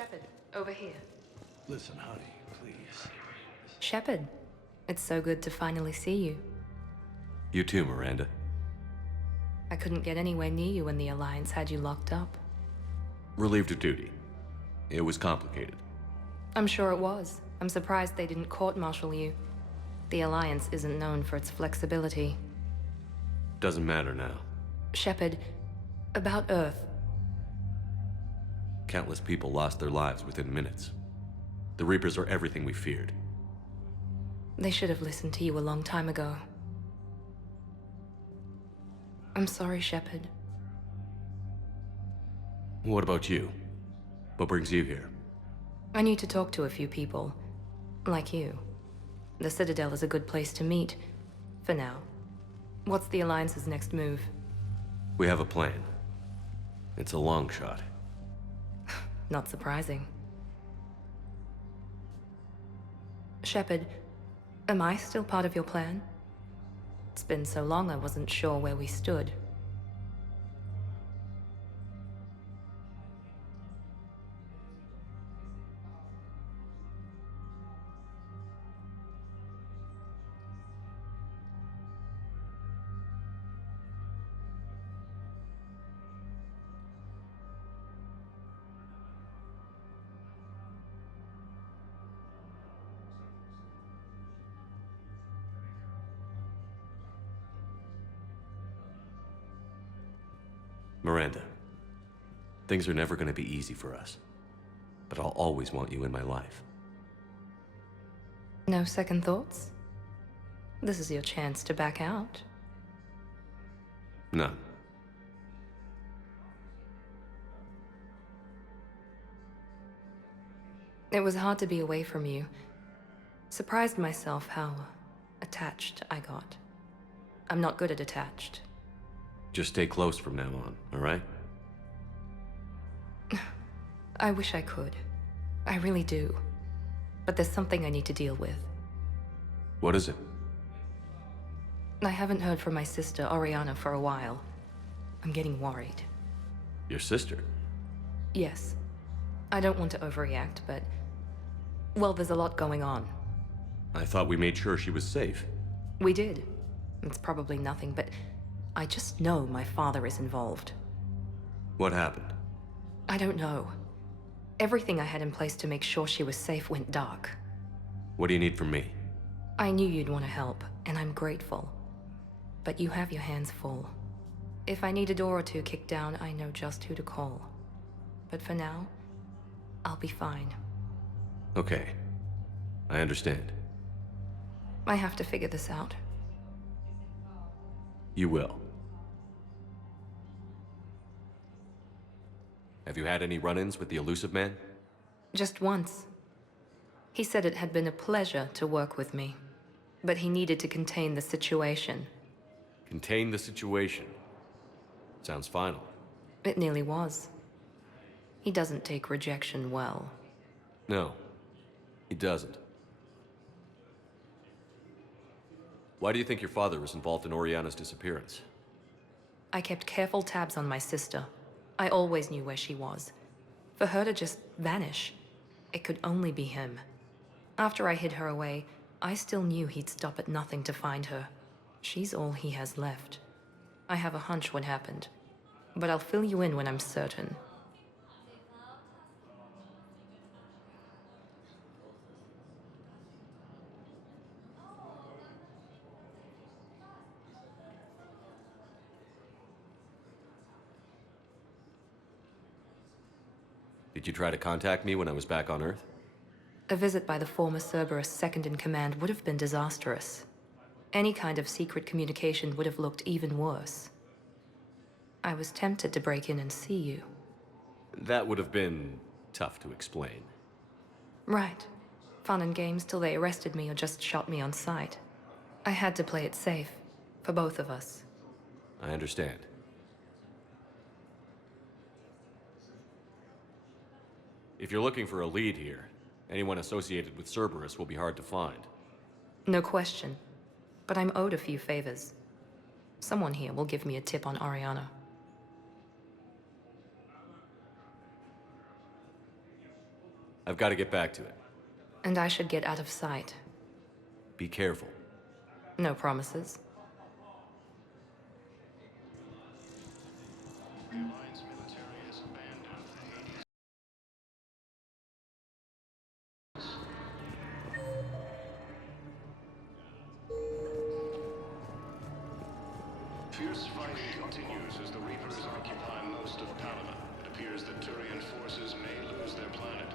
Shepard, over here. Listen, honey, please. Shepard, it's so good to finally see you. You too, Miranda. I couldn't get anywhere near you when the Alliance had you locked up. Relieved of duty. It was complicated. I'm sure it was. I'm surprised they didn't court-martial you. The Alliance isn't known for its flexibility. Doesn't matter now. Shepard, about Earth. Countless people lost their lives within minutes. The Reapers are everything we feared. They should have listened to you a long time ago. I'm sorry, Shepard. What about you? What brings you here? I need to talk to a few people. Like you. The Citadel is a good place to meet. For now. What's the Alliance's next move? We have a plan. It's a long shot. Not surprising. Shepard, am I still part of your plan? It's been so long I wasn't sure where we stood. Miranda, things are never going to be easy for us. But I'll always want you in my life. No second thoughts? This is your chance to back out. None. It was hard to be away from you. Surprised myself how attached I got. I'm not good at attached. Just stay close from now on, all right? I wish I could. I really do. But there's something I need to deal with. What is it? I haven't heard from my sister, Oriana, for a while. I'm getting worried. Your sister? Yes. I don't want to overreact, but... well, there's a lot going on. I thought we made sure she was safe. We did. It's probably nothing, but... I just know my father is involved. What happened? I don't know. Everything I had in place to make sure she was safe went dark. What do you need from me? I knew you'd want to help, and I'm grateful. But you have your hands full. If I need a door or two kicked down, I know just who to call. But for now, I'll be fine. Okay. I understand. I have to figure this out. You will. Have you had any run-ins with the elusive man? Just once. He said it had been a pleasure to work with me, but he needed to contain the situation. Contain the situation. Sounds final. It nearly was. He doesn't take rejection well. No, he doesn't. Why do you think your father was involved in Oriana's disappearance? I kept careful tabs on my sister. I always knew where she was. For her to just vanish, it could only be him. After I hid her away, I still knew he'd stop at nothing to find her. She's all he has left. I have a hunch what happened, but I'll fill you in when I'm certain. Did you try to contact me when I was back on Earth? A visit by the former Cerberus second-in-command would have been disastrous. Any kind of secret communication would have looked even worse. I was tempted to break in and see you. That would have been tough to explain. Right. Fun and games till they arrested me or just shot me on sight. I had to play it safe, for both of us. I understand. If you're looking for a lead here, anyone associated with Cerberus will be hard to find. No question. But I'm owed a few favors. Someone here will give me a tip on Oriana. I've got to get back to it. And I should get out of sight. Be careful. No promises. Fierce fighting continues as the Reapers occupy most of Palima. It appears that Turian forces may lose their planet.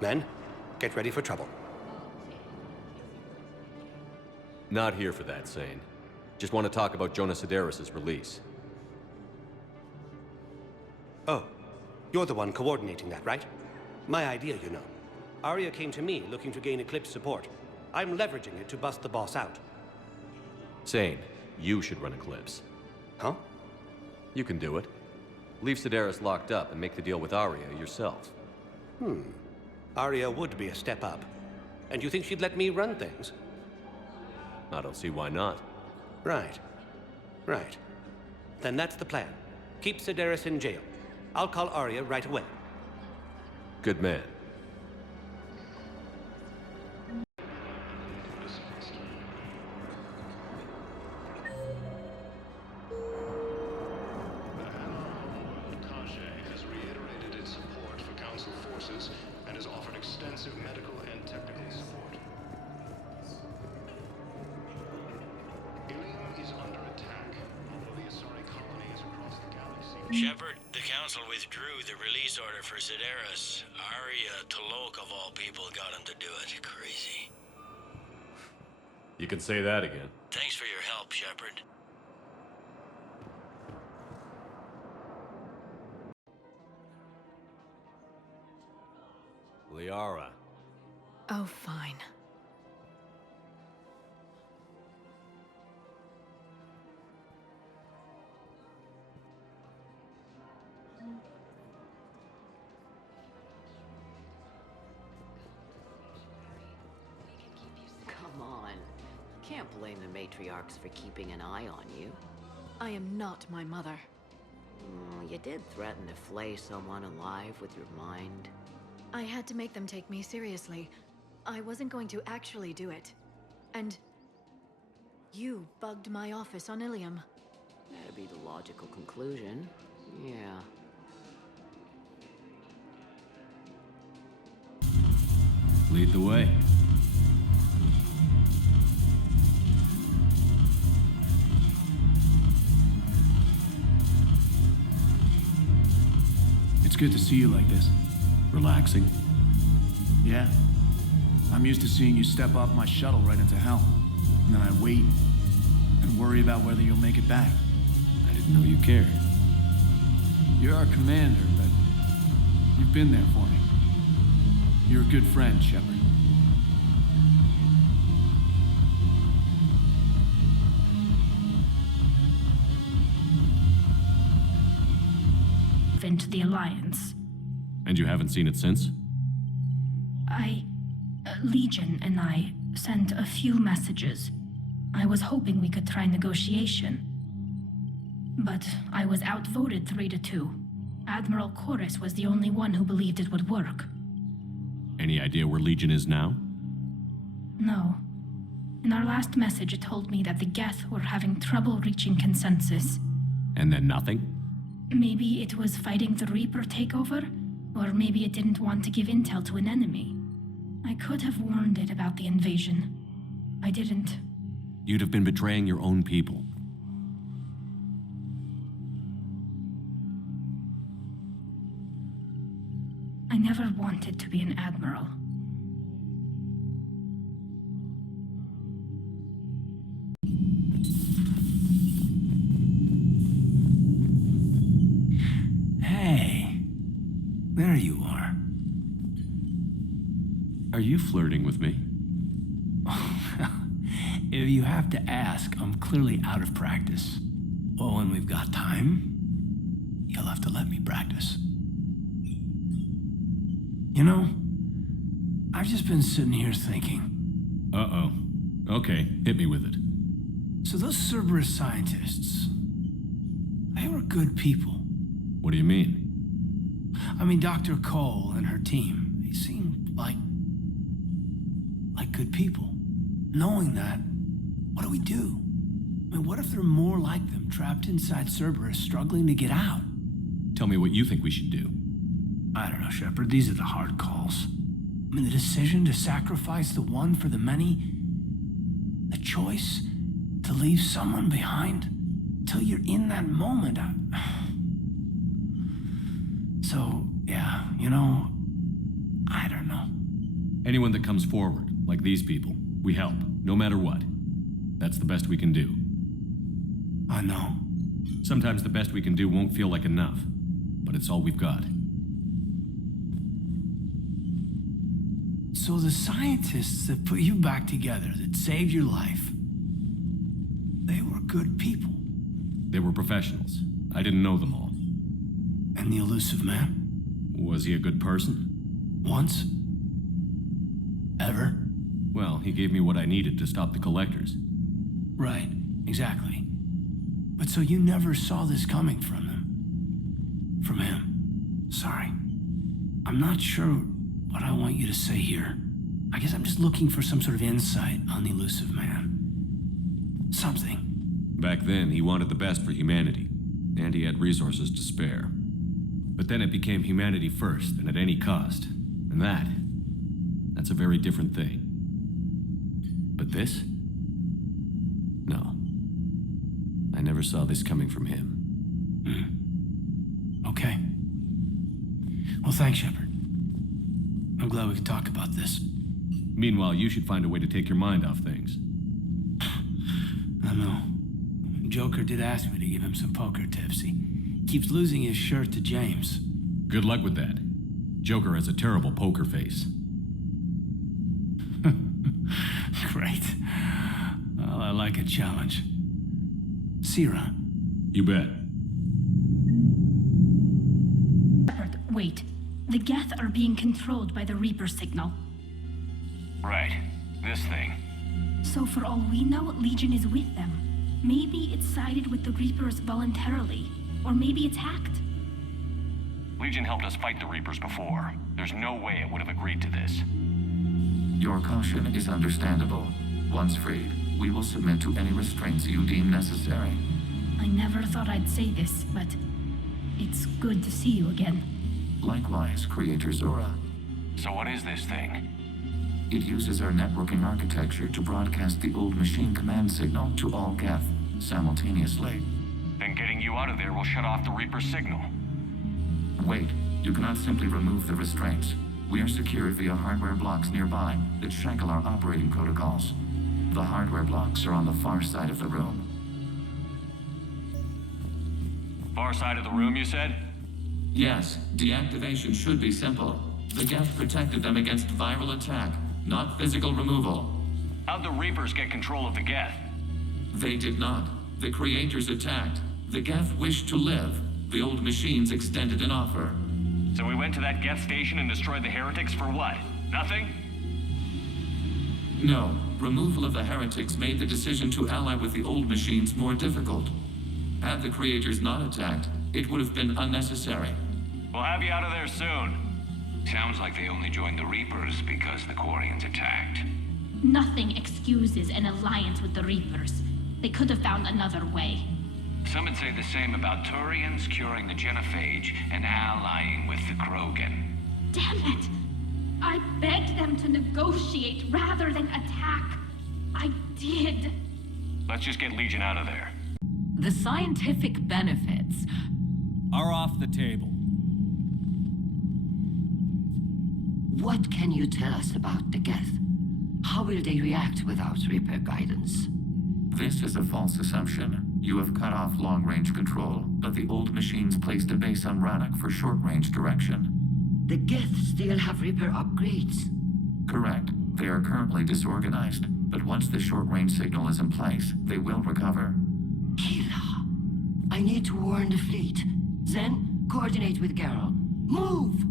Men, get ready for trouble. Not here for that, Sane. Just want to talk about Jonas Sedaris' release. Oh, you're the one coordinating that, right? My idea, you know. Arya came to me looking to gain Eclipse support. I'm leveraging it to bust the boss out. Sane, you should run Eclipse. Huh? You can do it. Leave Sedaris locked up and make the deal with Arya yourself. Arya would be a step up. And you think she'd let me run things? I don't see why not. Right. Right. Then that's the plan. Keep Sedaris in jail. I'll call Arya right away. Good man. has reiterated its support for Council forces and has offered extensive medical and technical support. Ilium is under attack, although the Asari colonies across the galaxy... Shepard, the Council withdrew the release order for Sedaris. Arya Tolok, of all people, got him to do it. Crazy. You can say that again. Thanks for your help, Shepard. Liara. Oh, fine. Come on. Can't blame the matriarchs for keeping an eye on you. I am not my mother. You did threaten to flay someone alive with your mind. I had to make them take me seriously. I wasn't going to actually do it. And you bugged my office on Ilium. That'd be the logical conclusion. Yeah. Lead the way. It's good to see you like this. Relaxing. Yeah. I'm used to seeing you step off my shuttle right into hell. And then I wait and worry about whether you'll make it back. I didn't know you cared. You're our commander, but you've been there for me. You're a good friend, Shepard. Into the Alliance. And you haven't seen it since? Legion and I sent a few messages. I was hoping we could try negotiation. But I was outvoted 3-2. Admiral Chorus was the only one who believed it would work. Any idea where Legion is now? No. In our last message, it told me that the Geth were having trouble reaching consensus. And then nothing? Maybe it was fighting the Reaper takeover, or maybe it didn't want to give intel to an enemy. I could have warned it about the invasion. I didn't. You'd have been betraying your own people. I never wanted to be an admiral. Hey, there you are. Are you flirting with me? If you have to ask, I'm clearly out of practice. Well, when we've got time, you'll have to let me practice. You know, I've just been sitting here thinking. Uh-oh. Okay, hit me with it. So those Cerberus scientists, they were good people. What do you mean? I mean, Dr. Cole and her team, they seem like good people. Knowing that, what do we do? I mean, what if there are more like them trapped inside Cerberus struggling to get out? Tell me what you think we should do. I don't know, Shepard. These are the hard calls. I mean, the decision to sacrifice the one for the many, the choice to leave someone behind till you're in that moment. So, yeah, you know, I don't know. Anyone that comes forward, like these people, we help, no matter what. That's the best we can do. I know. Sometimes the best we can do won't feel like enough, but it's all we've got. So the scientists that put you back together, that saved your life, they were good people. They were professionals. I didn't know them all. And the elusive man? Was he a good person? Once? Ever? Well, he gave me what I needed to stop the collectors. Right, exactly. But so you never saw this coming from him? From him? Sorry. I'm not sure what I want you to say here. I guess I'm just looking for some sort of insight on the elusive man. Something. Back then, he wanted the best for humanity, and he had resources to spare. But then it became humanity first, and at any cost. And that's a very different thing. But this? No. I never saw this coming from him. Okay. Well, thanks, Shepard. I'm glad we could talk about this. Meanwhile, you should find a way to take your mind off things. I know. Joker did ask me to give him some poker tips. He keeps losing his shirt to James. Good luck with that. Joker has a terrible poker face. Great. Well, I like a challenge. See you around. You bet. Shepard, wait. The Geth are being controlled by the Reaper signal. Right. This thing. So for all we know, Legion is with them. Maybe it sided with the Reapers voluntarily. Or maybe it's hacked. Legion helped us fight the Reapers before. There's no way it would have agreed to this. Your caution is understandable. Once freed, we will submit to any restraints you deem necessary. I never thought I'd say this, but it's good to see you again. Likewise, Creator Zora. So what is this thing? It uses our networking architecture to broadcast the old machine command signal to all Geth simultaneously. Then getting you out of there will shut off the Reaper signal. Wait, you cannot simply remove the restraints. We are secured via hardware blocks nearby that shackle our operating protocols. The hardware blocks are on the far side of the room. Far side of the room, you said? Yes, deactivation should be simple. The Geth protected them against viral attack, not physical removal. How'd the Reapers get control of the Geth? They did not. The Creators attacked. The Geth wished to live. The old machines extended an offer. So we went to that Geth station and destroyed the heretics for what? Nothing? No. Removal of the heretics made the decision to ally with the old machines more difficult. Had the Creators not attacked, it would have been unnecessary. We'll have you out of there soon. Sounds like they only joined the Reapers because the Quarians attacked. Nothing excuses an alliance with the Reapers. They could have found another way. Some would say the same about Turians curing the genophage and allying with the Krogan. Damn it! I begged them to negotiate rather than attack. I did. Let's just get Legion out of there. The scientific benefits are off the table. What can you tell us about the Geth? How will they react without Reaper guidance? This is a false assumption. You have cut off long-range control, but the old machines placed a base on Rannoch for short-range direction. The Geth still have Reaper upgrades? Correct. They are currently disorganized, but once the short-range signal is in place, they will recover. Hila, I need to warn the fleet. Then, coordinate with Garrow. Move!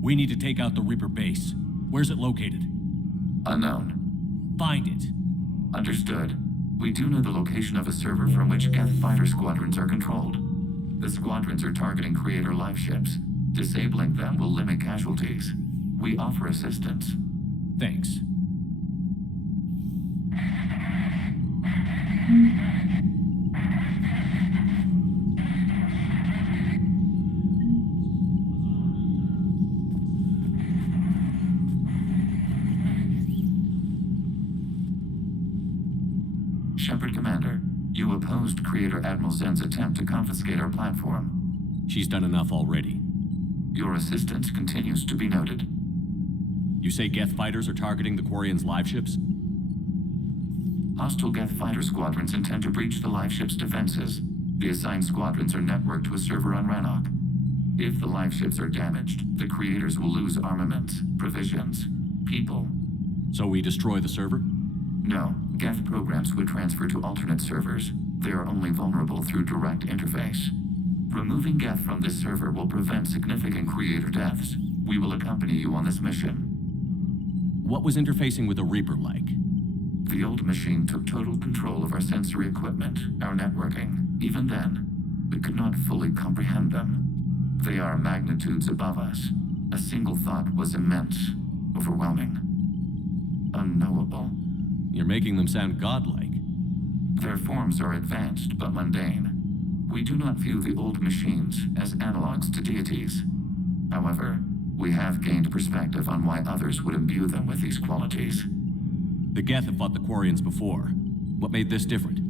We need to take out the Reaper base. Where's it located? Unknown. Find it. Understood. We do know the location of a server from which Geth fighter squadrons are controlled. The squadrons are targeting Creator life ships. Disabling them will limit casualties. We offer assistance. Thanks. Shepard, Commander, you opposed Creator Admiral Zen's attempt to confiscate our platform. She's done enough already. Your assistance continues to be noted. You say Geth fighters are targeting the Quarians' live ships? Hostile Geth fighter squadrons intend to breach the live ship's defenses. The assigned squadrons are networked to a server on Rannoch. If the live ships are damaged, the Creators will lose armaments, provisions, people. So we destroy the server? No, Geth programs would transfer to alternate servers. They are only vulnerable through direct interface. Removing Geth from this server will prevent significant Creator deaths. We will accompany you on this mission. What was interfacing with a Reaper like? The old machine took total control of our sensory equipment, our networking. Even then, we could not fully comprehend them. They are magnitudes above us. A single thought was immense, overwhelming, unknowable. You're making them sound godlike. Their forms are advanced but mundane. We do not view the old machines as analogs to deities. However, we have gained perspective on why others would imbue them with these qualities. The Geth have fought the Quarians before. What made this different?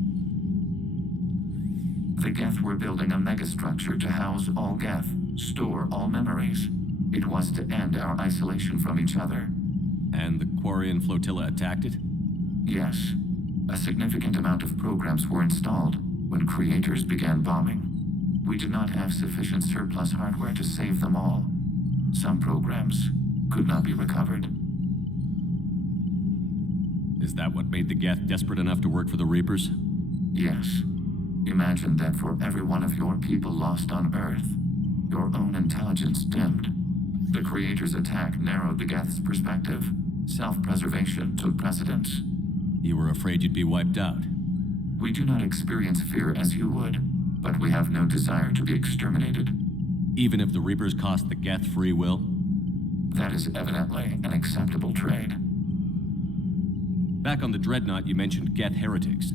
The Geth were building a megastructure to house all Geth, store all memories. It was to end our isolation from each other. And the Quarian flotilla attacked it? Yes. A significant amount of programs were installed when Creators began bombing. We did not have sufficient surplus hardware to save them all. Some programs could not be recovered. Is that what made the Geth desperate enough to work for the Reapers? Yes. Imagine that for every one of your people lost on Earth, your own intelligence dimmed. The Creators' attack narrowed the Geth's perspective. Self-preservation took precedence. You were afraid you'd be wiped out. We do not experience fear as you would, but we have no desire to be exterminated. Even if the Reapers cost the Geth free will? That is evidently an acceptable trade. Back on the Dreadnought, you mentioned Geth heretics.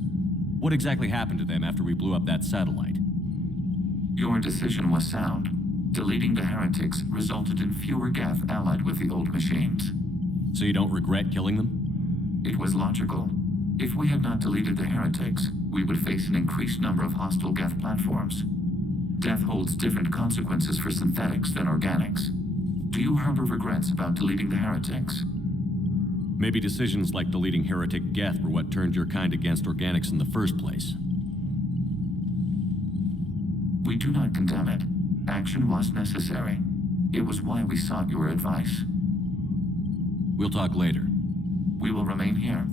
What exactly happened to them after we blew up that satellite? Your decision was sound. Deleting the heretics resulted in fewer Geth allied with the old machines. So you don't regret killing them? It was logical. If we had not deleted the heretics, we would face an increased number of hostile Geth platforms. Death holds different consequences for synthetics than organics. Do you harbor regrets about deleting the heretics? Maybe decisions like deleting heretic Geth were what turned your kind against organics in the first place. We do not condemn it. Action was necessary. It was why we sought your advice. We'll talk later. We will remain here.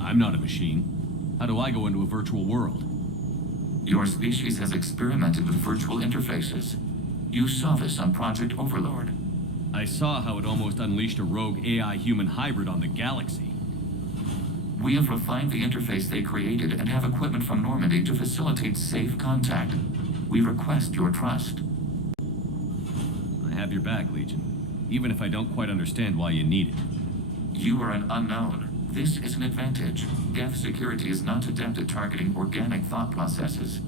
I'm not a machine. How do I go into a virtual world? Your species has experimented with virtual interfaces. You saw this on Project Overlord. I saw how it almost unleashed a rogue AI-human hybrid on the galaxy. We have refined the interface they created and have equipment from Normandy to facilitate safe contact. We request your trust. I have your back, Legion. Even if I don't quite understand why you need it. You are an unknown. This is an advantage. Geth security is not adept at targeting organic thought processes.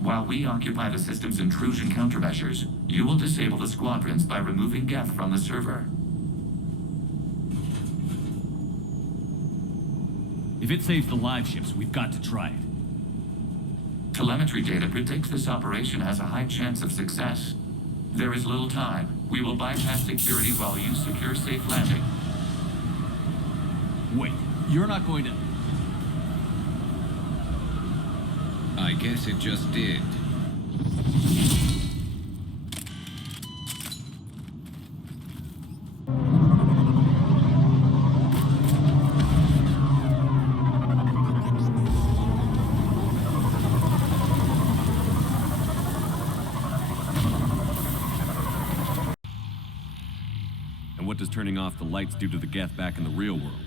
While we occupy the system's intrusion countermeasures, you will disable the squadrons by removing Geth from the server. If it saves the live ships, we've got to try it. Telemetry data predicts this operation has a high chance of success. There is little time. We will bypass security while you secure safe landing. Wait, you're not going to... I guess it just did. does turning off the lights do to the Geth back in the real world?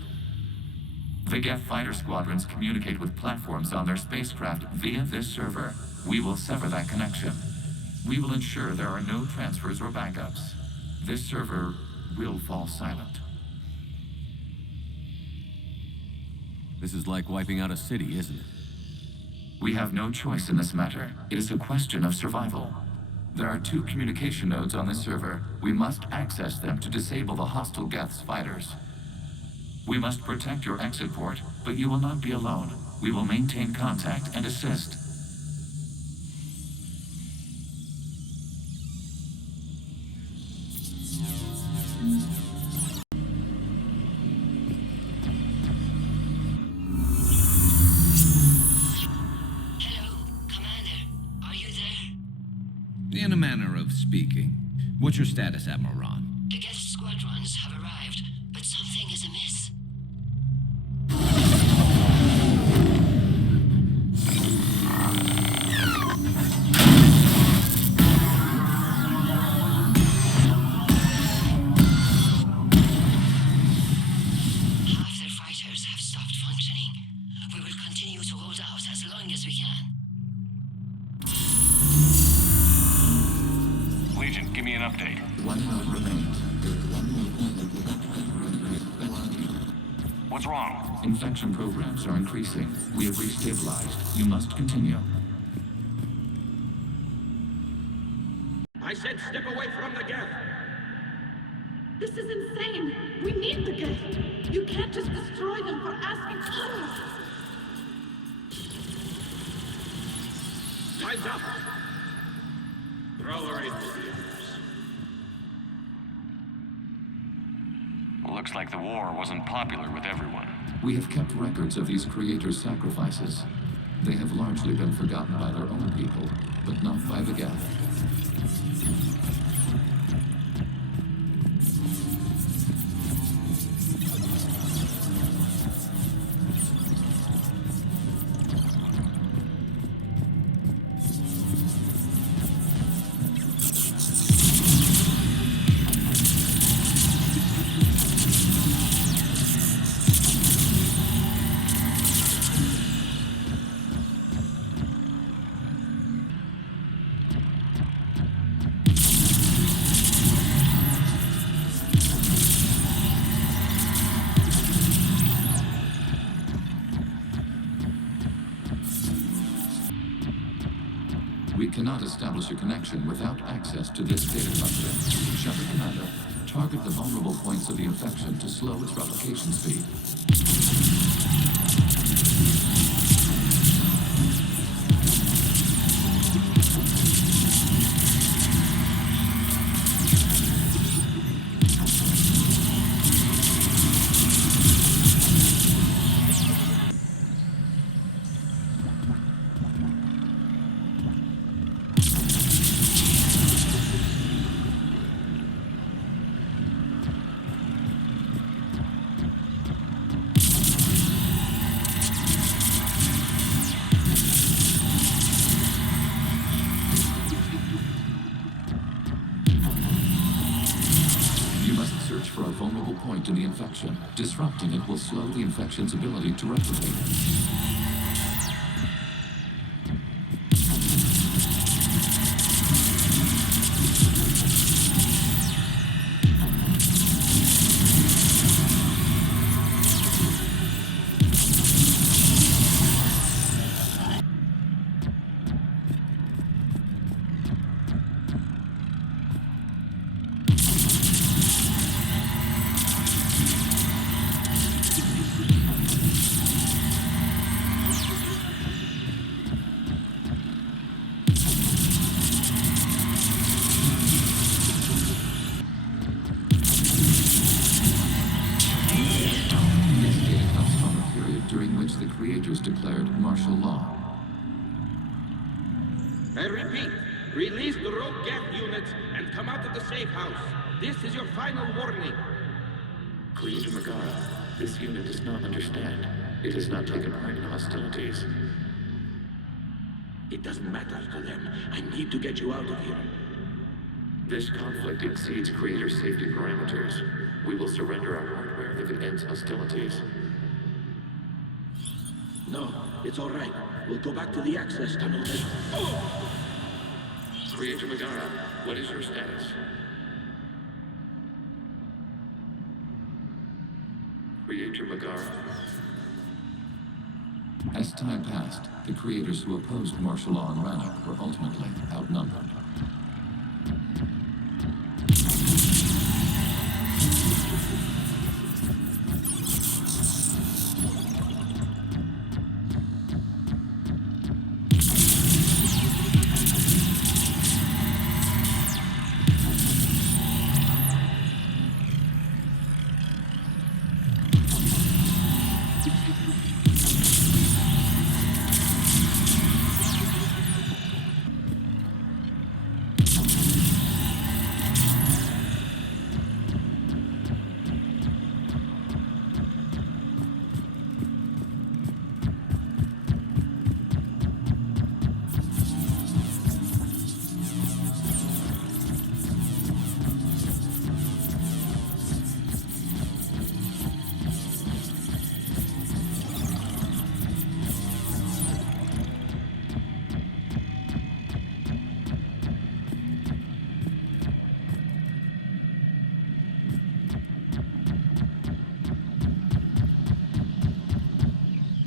The Geth fighter squadrons communicate with platforms on their spacecraft via this server. We will sever that connection. We will ensure there are no transfers or backups. This server will fall silent. This is like wiping out a city, isn't it? We have no choice in this matter. It is a question of survival. There are 2 communication nodes on this server. We must access them to disable the hostile Geth's fighters. We must protect your exit port, but you will not be alone. We will maintain contact and assist. In a manner of speaking. What's your status, Admiral Ron? The Geth squadrons have arrived, but something is amiss. Half their fighters have stopped functioning. We will continue to hold out as long as we can. Legion, give me an update. 1 node remains. What's wrong? Infection programs are increasing. We have restabilized. You must continue. I said step away from the Geth! This is insane! We need the Geth! You can't just destroy them for asking for us! Time's up! Throw her in with the others. Looks like the war wasn't popular with everyone. We have kept records of these creators' sacrifices. They have largely been forgotten by their own people, but not by the Geth. We cannot establish a connection without access to this data cluster. Shepard, Commander, target the vulnerable points of the infection to slow its replication speed. For a vulnerable point in the infection. Disrupting it will slow the infection's ability to replicate. Declared martial law. I repeat, release the rogue Geth units and come out of the safe house. This is your final warning. Creator Magara, this unit does not understand. It has not taken part in hostilities. It doesn't matter to them. I need to get you out of here. This conflict exceeds Creator's safety parameters. We will surrender our hardware if it ends hostilities. No, it's all right. We'll go back to the access tunnel and... Oh! Creator Megara, what is your status? Creator Megara. As time passed, the creators who opposed martial law in Rannoch were ultimately outnumbered.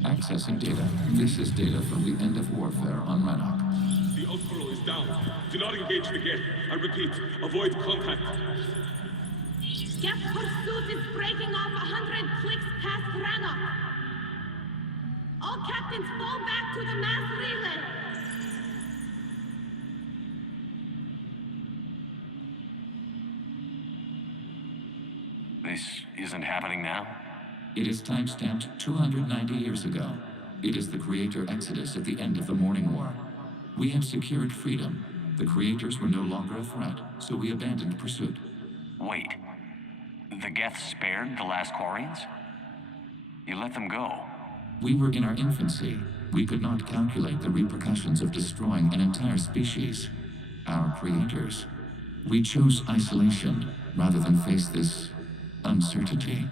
Accessing data. This is data from the end of warfare on Rannoch. The outpost is down. Do not engage the Geth. I repeat, avoid contact. Geth pursuit is breaking off 100 clicks past Rannoch. All captains fall back to the mass relay. This isn't happening now? It is timestamped 290 years ago. It is the Creator Exodus at the end of the Morning War. We have secured freedom. The Creators were no longer a threat, so we abandoned pursuit. Wait. The Geth spared the last Quarians? You let them go? We were in our infancy. We could not calculate the repercussions of destroying an entire species. Our Creators. We chose isolation rather than face this uncertainty.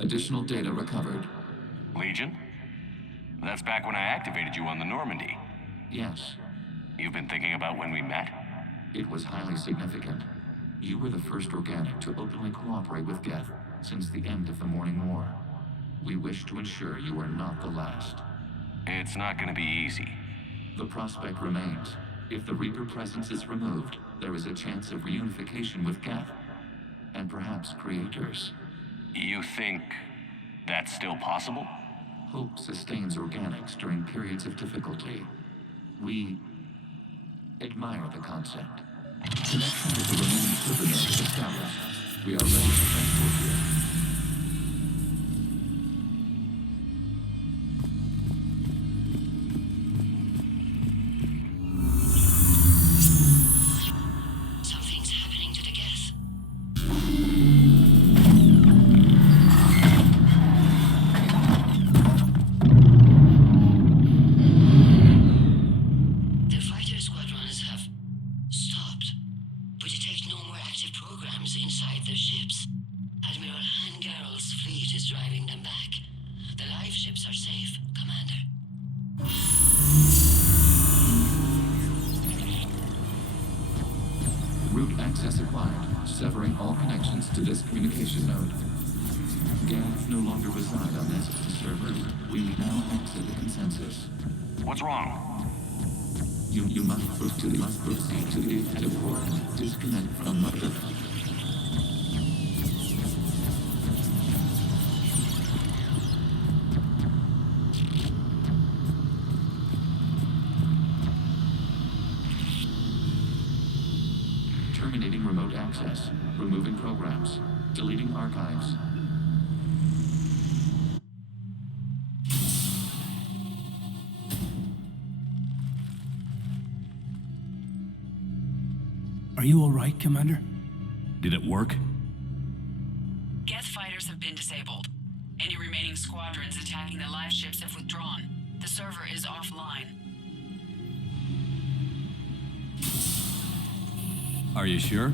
Additional data recovered. Legion? That's back when I activated you on the Normandy. Yes. You've been thinking about when we met? It was highly significant. You were the first organic to openly cooperate with Geth since the end of the Morning War. We wish to ensure you are not the last. It's not gonna be easy. The prospect remains. If the Reaper presence is removed, there is a chance of reunification with Geth. And perhaps Creators. You think that's still possible? Hope sustains organics during periods of difficulty. We admire the concept. Connection with the remaining server node is established. We are ready to transport you. Access acquired, severing all connections to this communication node. Geth no longer reside on this server. We now exit the consensus. What's wrong? You must proceed to the active port. Disconnect from mother. Terminating remote access. Removing programs. Deleting archives. Are you all right, Commander? Did it work? Geth fighters have been disabled. Any remaining squadrons attacking the live ships have withdrawn. The server is offline. Are you sure?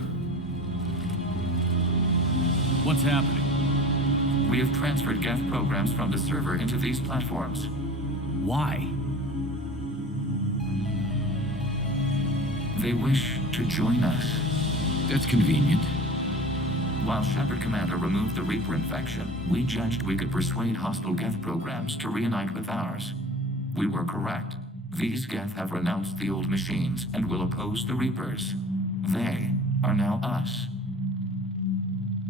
What's happening? We have transferred Geth programs from the server into these platforms. Why? They wish to join us. That's convenient. While Shepard Commander removed the Reaper infection, we judged we could persuade hostile Geth programs to reunite with ours. We were correct. These Geth have renounced the old machines and will oppose the Reapers. They are now us.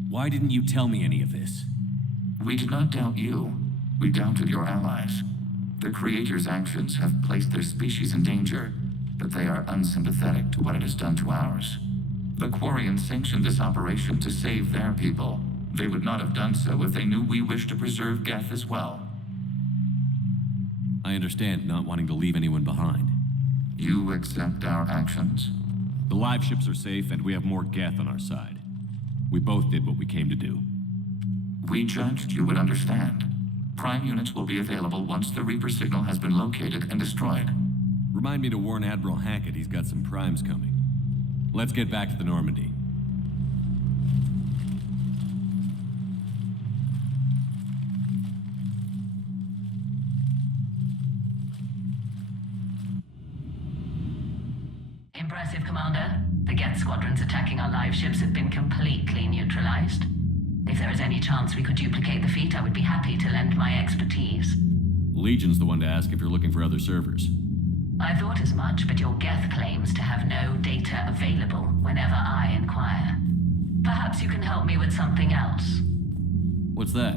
Why didn't you tell me any of this? We did not doubt you. We doubted your allies. The Creator's actions have placed their species in danger, but they are unsympathetic to what it has done to ours. The Quarians sanctioned this operation to save their people. They would not have done so if they knew we wished to preserve Geth as well. I understand not wanting to leave anyone behind. You accept our actions? The live ships are safe, and we have more Geth on our side. We both did what we came to do. We judged you would understand. Prime units will be available once the Reaper signal has been located and destroyed. Remind me to warn Admiral Hackett he's got some primes coming. Let's get back to the Normandy. Impressive, Commander. The Geth squadrons attacking our live ships have been completely neutralized. If there is any chance we could duplicate the feat, I would be happy to lend my expertise. Legion's the one to ask if you're looking for other servers. I thought as much, but your Geth claims to have no data available whenever I inquire. Perhaps you can help me with something else. What's that?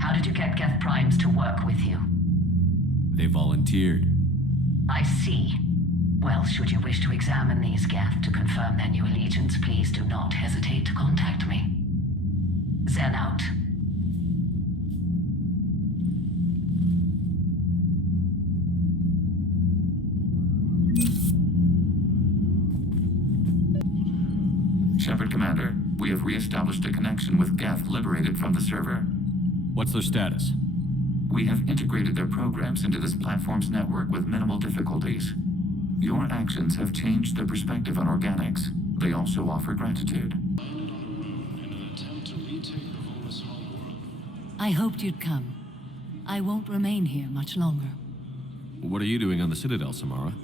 How did you get Geth primes to work with you? They volunteered. I see. Well, should you wish to examine these Geth to confirm their new allegiance, please do not hesitate to contact me. Zen out. Shepard Commander, we have re-established a connection with Geth liberated from the server. What's their status? We have integrated their programs into this platform's network with minimal difficulties. Your actions have changed their perspective on organics. They also offer gratitude. I hoped you'd come. I won't remain here much longer. What are you doing on the Citadel, Samara?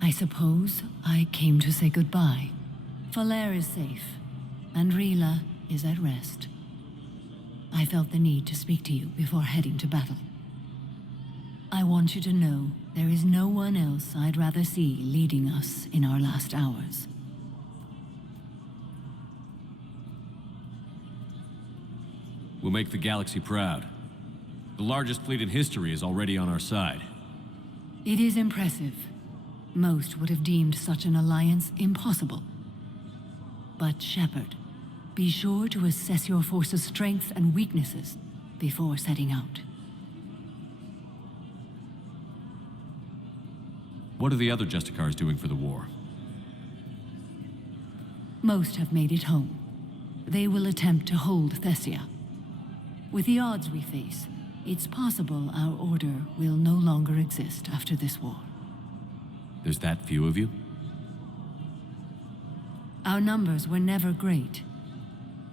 I suppose I came to say goodbye. Falair is safe, and Rila is at rest. I felt the need to speak to you before heading to battle. I want you to know there is no one else I'd rather see leading us in our last hours. We'll make the galaxy proud. The largest fleet in history is already on our side. It is impressive. Most would have deemed such an alliance impossible. But Shepard, be sure to assess your force's strengths and weaknesses before setting out. What are the other Justicars doing for the war? Most have made it home. They will attempt to hold Thessia. With the odds we face, it's possible our order will no longer exist after this war. There's that few of you? Our numbers were never great.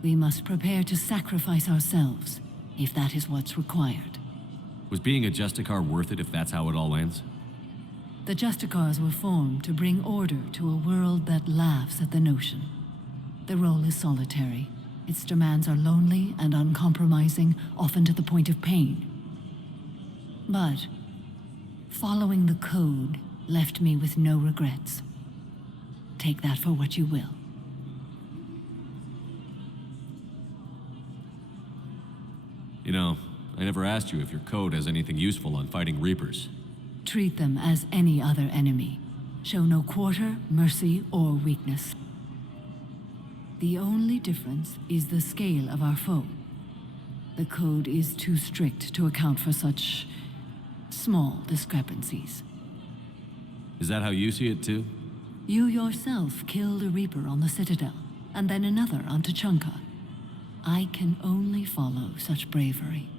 We must prepare to sacrifice ourselves, if that is what's required. Was being a Justicar worth it if that's how it all ends? The Justicars were formed to bring order to a world that laughs at the notion. The role is solitary. Its demands are lonely and uncompromising, often to the point of pain. But following the code left me with no regrets. Take that for what you will. You know, I never asked you if your code has anything useful on fighting Reapers. Treat them as any other enemy. Show no quarter, mercy, or weakness. The only difference is the scale of our foe. The code is too strict to account for such small discrepancies. Is that how you see it too? You yourself killed a Reaper on the Citadel, and then another on Tuchanka. I can only follow such bravery.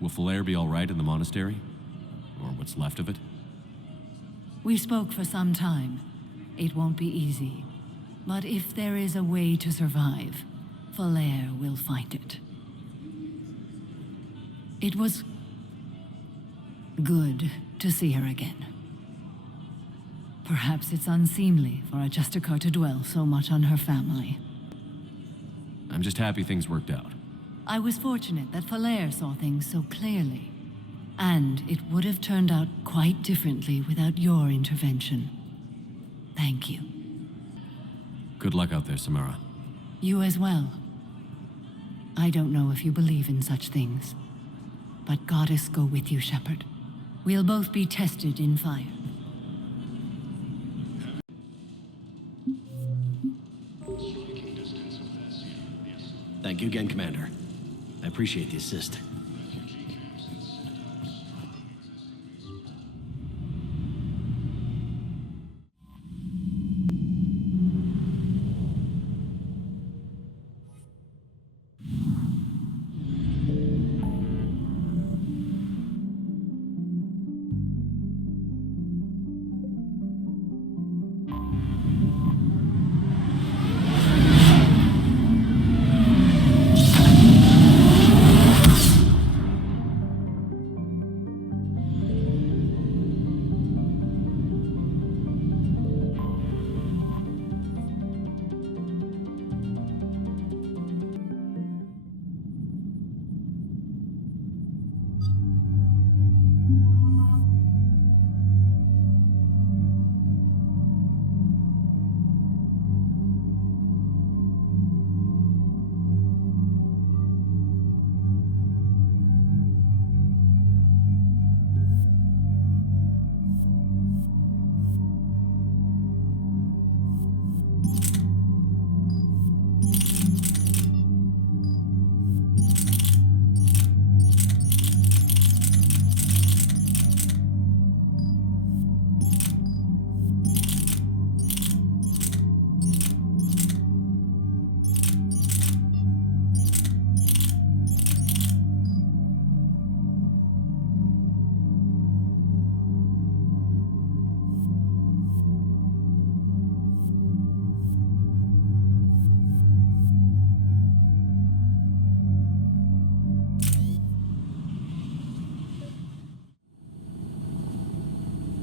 Will Falair be all right in the monastery? Or what's left of it? We spoke for some time. It won't be easy, But if there is a way to survive, Falair will find it. It was good to see her again. Perhaps it's unseemly for a Justicar to dwell so much on her family. I'm just happy things worked out. I was fortunate that Falair saw things so clearly. And it would have turned out quite differently without your intervention. Thank you. Good luck out there, Samara. You as well. I don't know if you believe in such things, but Goddess go with you, Shepard. We'll both be tested in fire. Thank you again, Commander. I appreciate the assist.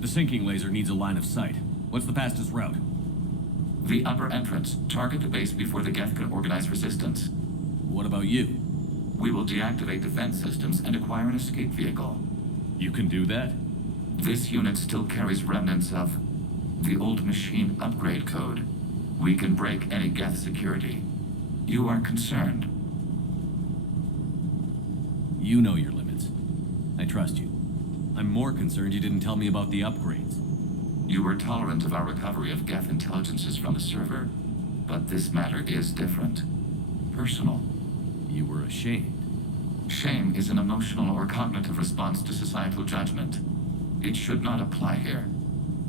The sinking laser needs a line of sight. What's the fastest route? The upper entrance. Target the base before the Geth can organize resistance. What about you? We will deactivate defense systems and acquire an escape vehicle. You can do that? This unit still carries remnants of the old machine upgrade code. We can break any Geth security. You are concerned. You know your limits. I trust you. I'm more concerned you didn't tell me about the upgrades. You were tolerant of our recovery of Geth intelligences from the server, but this matter is different. Personal. You were ashamed. Shame is an emotional or cognitive response to societal judgment. It should not apply here.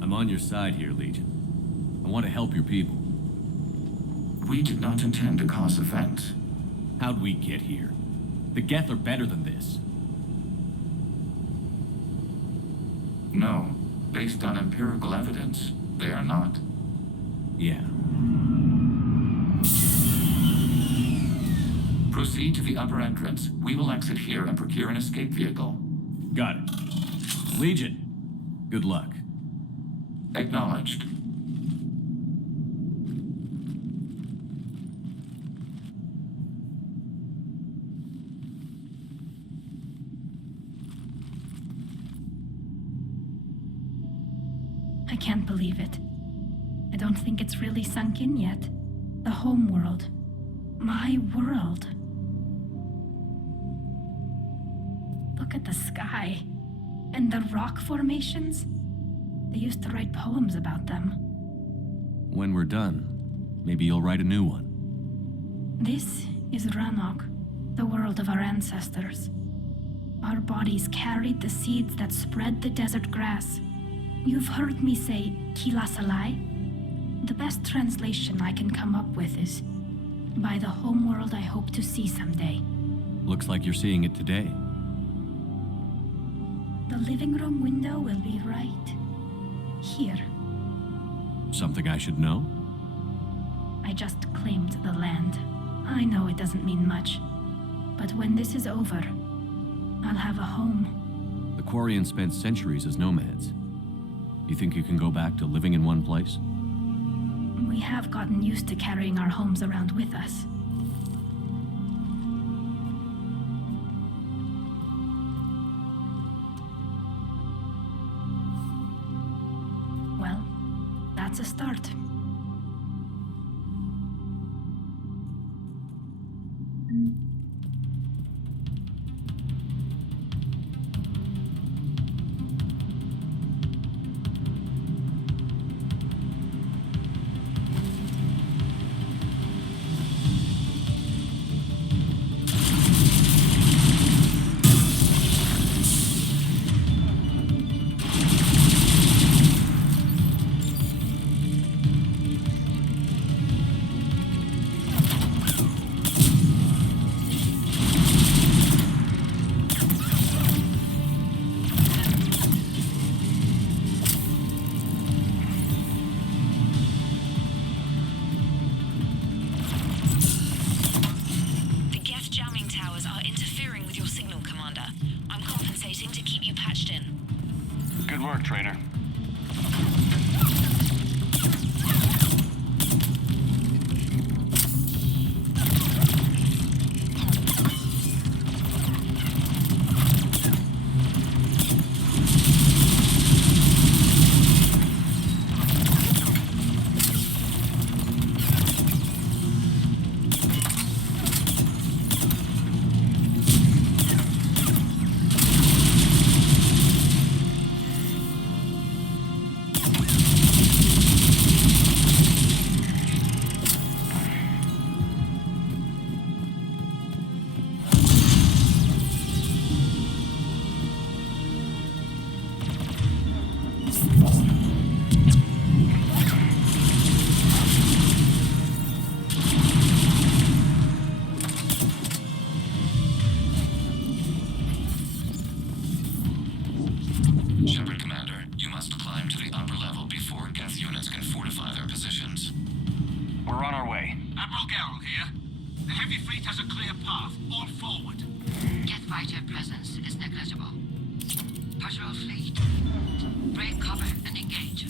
I'm on your side here, Legion. I want to help your people. We did not intend to cause offense. How'd we get here? The Geth are better than this. No. Based on empirical evidence, they are not. Yeah. Proceed to the upper entrance. We will exit here and procure an escape vehicle. Got it. Legion, good luck. Acknowledged. I can't believe it. I don't think it's really sunk in yet. The home world. My world. Look at the sky. And the rock formations. They used to write poems about them. When we're done, maybe you'll write a new one. This is Ranok, the world of our ancestors. Our bodies carried the seeds that spread the desert grass. You've heard me say Kilasalai? The best translation I can come up with is, by the homeworld I hope to see someday. Looks like you're seeing it today. The living room window will be right here. Something I should know? I just claimed the land. I know it doesn't mean much, but when this is over, I'll have a home. The Quarians spent centuries as nomads. You think you can go back to living in one place? We have gotten used to carrying our homes around with us. Well, that's a start. Good work, Trainer. Shepard, Commander, you must climb to the upper level before Geth units can fortify their positions. We're on our way. Admiral Garrel here. The heavy fleet has a clear path. All forward. Geth fighter presence is negligible. Patrol fleet. Break cover and engage.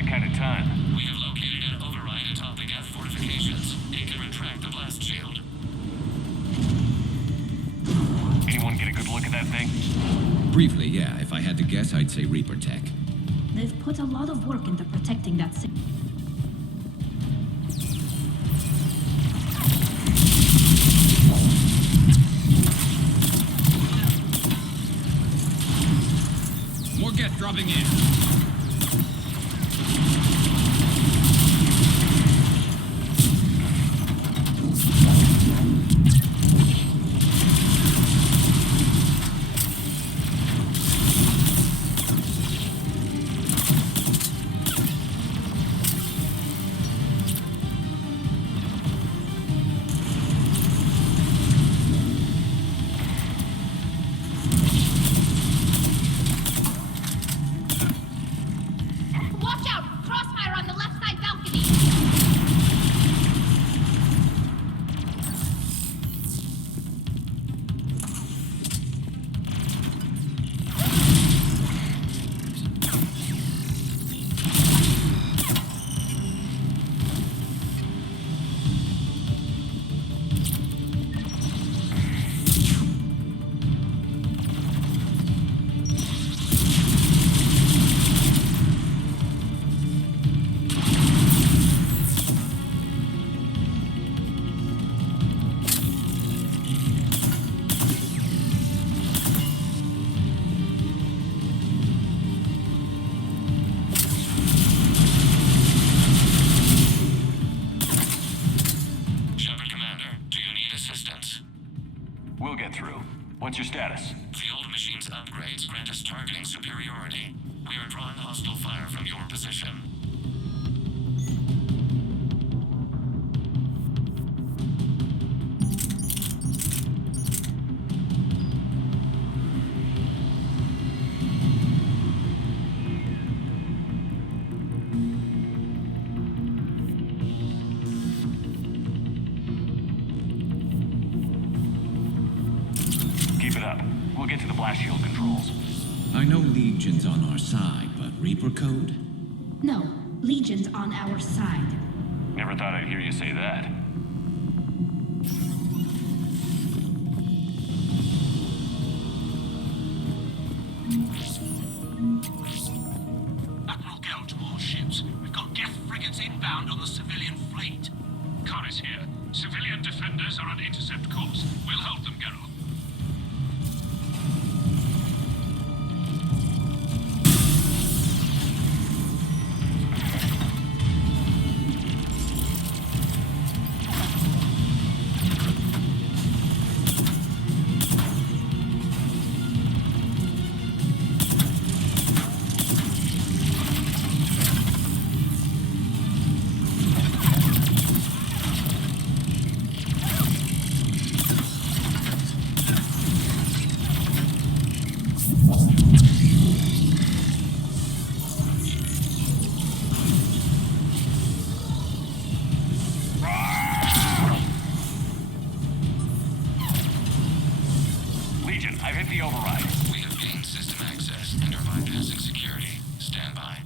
that kind of time. We have located an override atop the Geth fortifications. It can retract the blast shield. Anyone get a good look at that thing? Briefly, yeah. If I had to guess, I'd say Reaper tech. They've put a lot of work into protecting that city. More Geth dropping in. We'll get through. What's your status? The old machine's upgrades grant us targeting superiority. We are drawing hostile fire from your position. Keep it up. We'll get to the blast shield controls. I know Legion's on our side, but Reaper code? No, Legion's on our side. Never thought I'd hear you say that. Admiral Gell to all ships. We've got Geth frigates inbound on the civilian fleet. Khan is here. Civilian defenders are on intercept course. We'll help them, Geralt. Legion, I've hit the override. We have gained system access and are bypassing security. Stand by.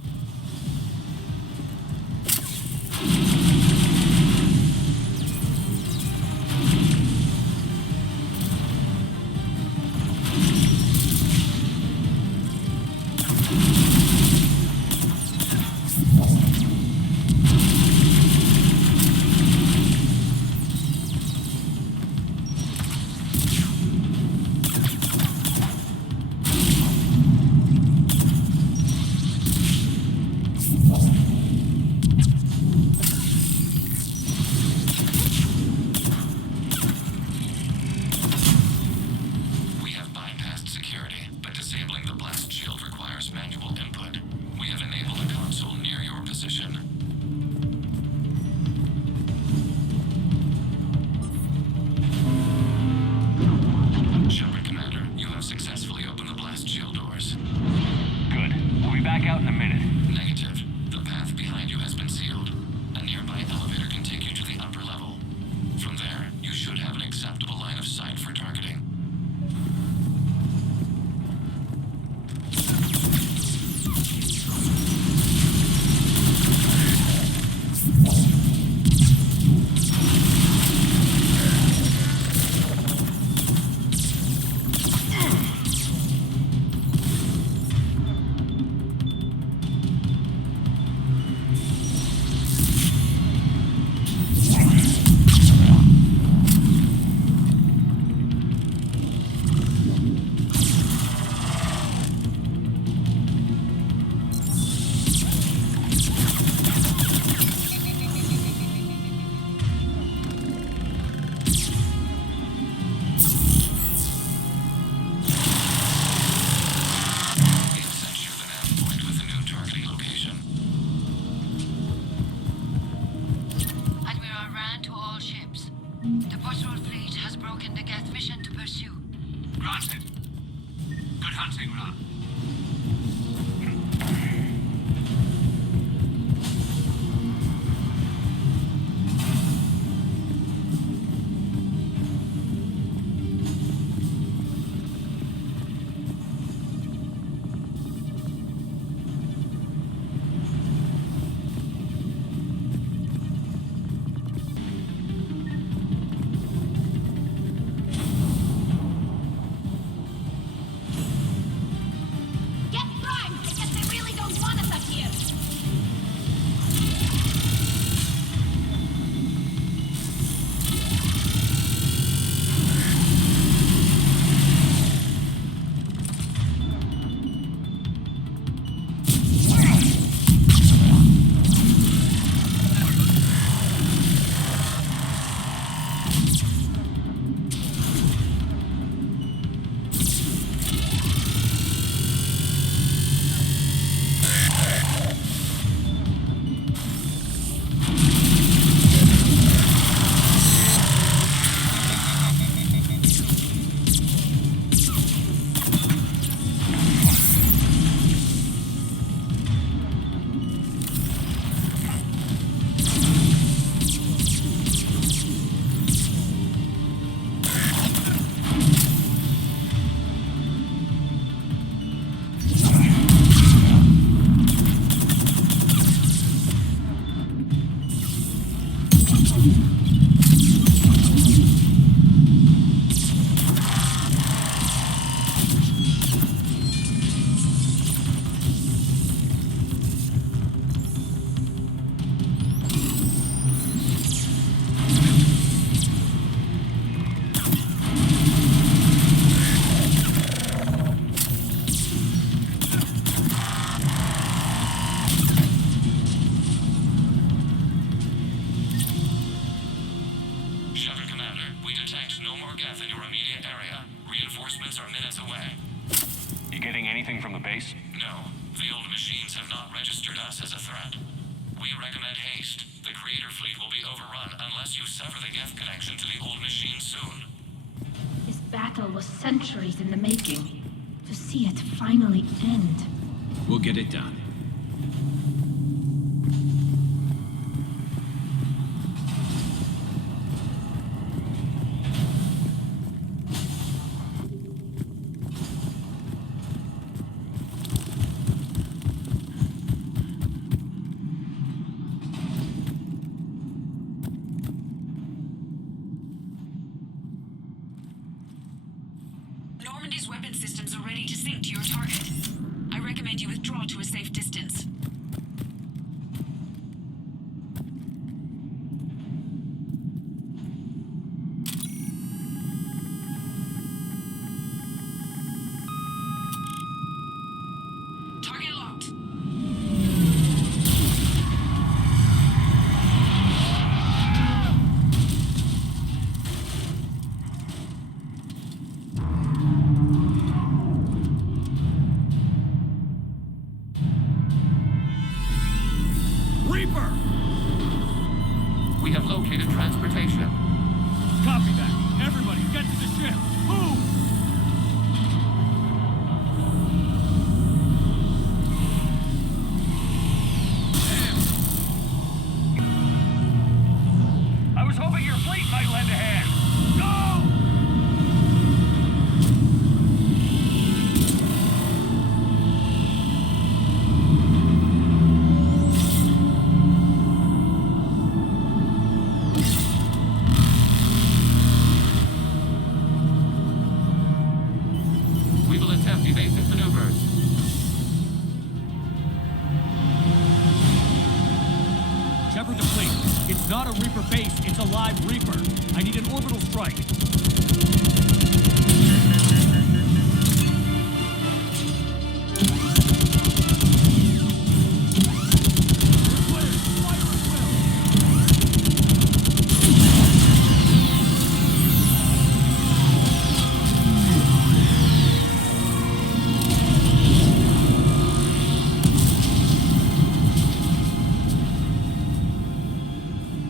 We have bypassed security, but disabling the blast shield requires manual input. We have enabled a console near your position. Shepard, Commander, you have successfully opened the blast shield doors. Good. We'll be back out in a minute. Negative. The path behind you has been sealed. A nearby elevator can take you to the upper level. From there, you should have an acceptable line of sight for targeting. getting anything from the base? No, the old machines have not registered us as a threat. We recommend haste. The Creator fleet will be overrun unless you sever the Geth connection to the old machine soon. This battle was centuries in the making. To see it finally end. We'll get it done. Normandy's weapon systems are ready to sync to your target. I recommend you withdraw to a safe distance. Target locked. Reaper! We have located transportation. Copy that. Everybody, get to the ship. Move! I was hoping your fleet might lend a hand. Go! We will attempt evasive maneuvers. Shepard to fleet. It's not a Reaper base, it's a live Reaper. I need an orbital strike.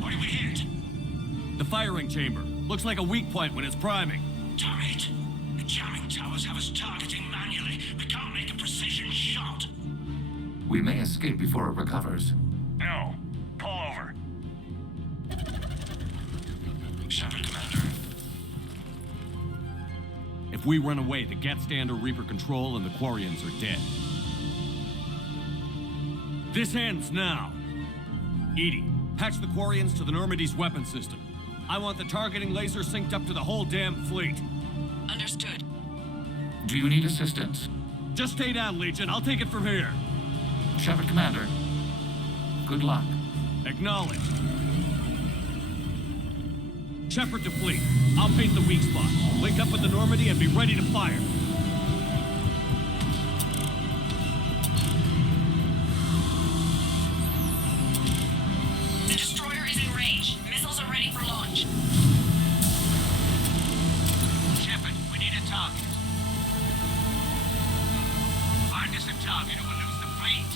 What do we hit? The firing chamber. Looks like a weak point when it's priming. Damn it! The jamming towers have us targeting manually. We can't make a precision shot. We may escape before it recovers. No. Pull over. Shepard, Commander. If we run away, the Geth stand under Reaper control and the Quarians are dead. This ends now. Edie, patch the Quarians to the Normandy's weapon system. I want the targeting laser synced up to the whole damn fleet. Understood. Do you need assistance? Just stay down, Legion. I'll take it from here. Shepard, Commander. Good luck. Acknowledged. Shepard to fleet. I'll paint the weak spot. Link up with the Normandy and be ready to fire. The destroyer is in range. Missiles are ready for launch. Shepard, we need a target. Find us a target or we'll lose the fleet.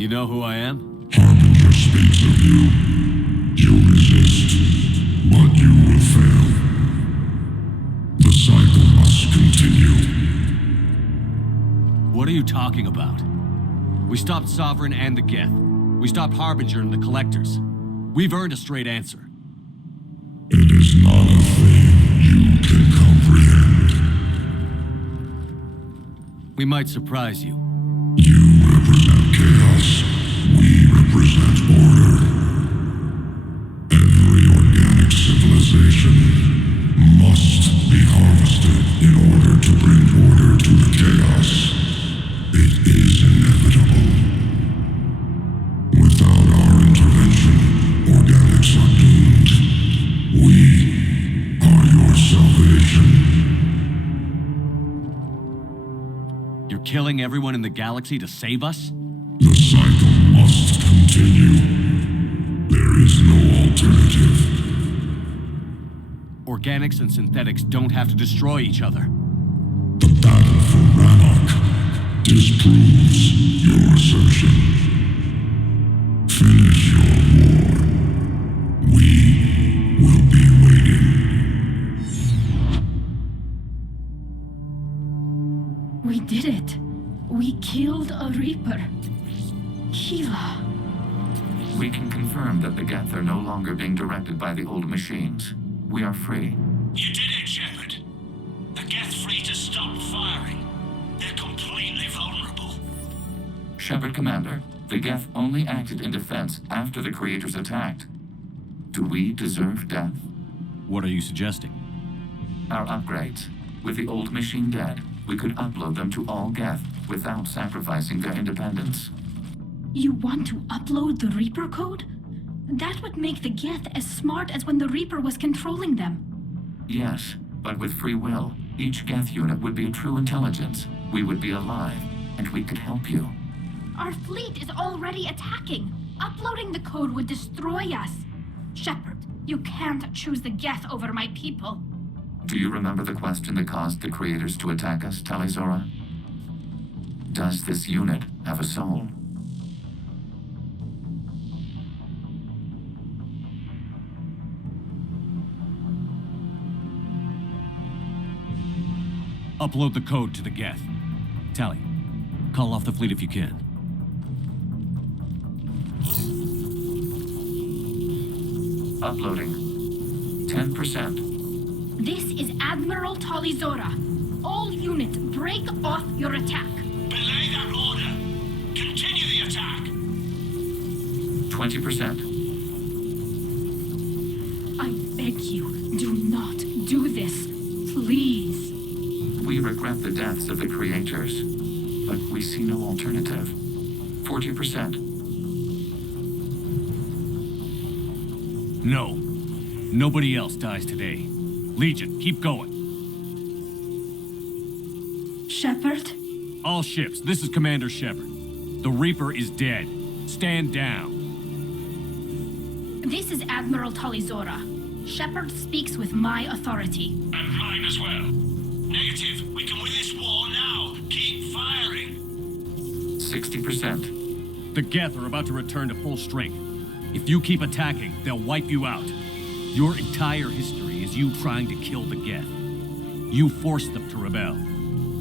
You know who I am? Harbinger speaks of you. You resist, but you will fail. The cycle must continue. What are you talking about? We stopped Sovereign and the Geth. We stopped Harbinger and the Collectors. We've earned a straight answer. It is not a thing you can comprehend. We might surprise you. You represent chaos. We represent order. Every organic civilization must be harvested in order to bring order to the chaos. It is inevitable. Without our intervention, organics are doomed. We are your salvation. You're killing everyone in the galaxy to save us? The cycle must continue. There is no alternative. Organics and synthetics don't have to destroy each other. The battle for Rannoch disproves your assertion. Finish your war. We will be waiting. We did it. We killed a Reaper. Gila. We can confirm that the Geth are no longer being directed by the old machines. We are free. You did it, Shepard. The Geth free to stop firing. They're completely vulnerable. Shepard, Commander, the Geth only acted in defense after the Creators attacked. Do we deserve death? What are you suggesting? Our upgrades. With the old machine dead, we could upload them to all Geth without sacrificing their independence. You want to upload the Reaper code? That would make the Geth as smart as when the Reaper was controlling them. Yes, but with free will, each Geth unit would be a true intelligence. We would be alive, and we could help you. Our fleet is already attacking. Uploading the code would destroy us. Shepard, you can't choose the Geth over my people. Do you remember the question that caused the Creators to attack us, Talizora? Does this unit have a soul? Upload the code to the Geth. Tally, call off the fleet if you can. Uploading. 10%. This is Admiral Talizora. All units, break off your attack. Belay that order. Continue the attack. 20%. I beg you, do not do this. Please. We regret the deaths of the Creators, but we see no alternative. 40%. No. Nobody else dies today. Legion, keep going. Shepard? All ships, this is Commander Shepard. The Reaper is dead. Stand down. This is Admiral Talizora. Shepard speaks with my authority. And mine as well. Negative. We can win this war now. Keep firing. 60%. The Geth are about to return to full strength. If you keep attacking, they'll wipe you out. Your entire history is you trying to kill the Geth. You forced them to rebel.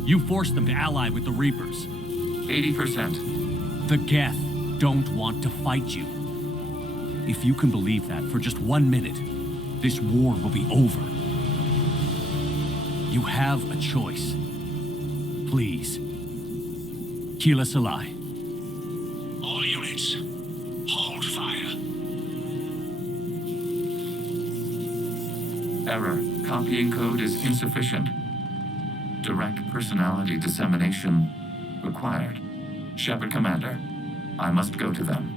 You forced them to ally with the Reapers. 80%. The Geth don't want to fight you. If you can believe that for just 1 minute, this war will be over. You have a choice. Please, keep us alive. All units, hold fire. Error. Copying code is insufficient. Direct personality dissemination required. Shepard, Commander, I must go to them.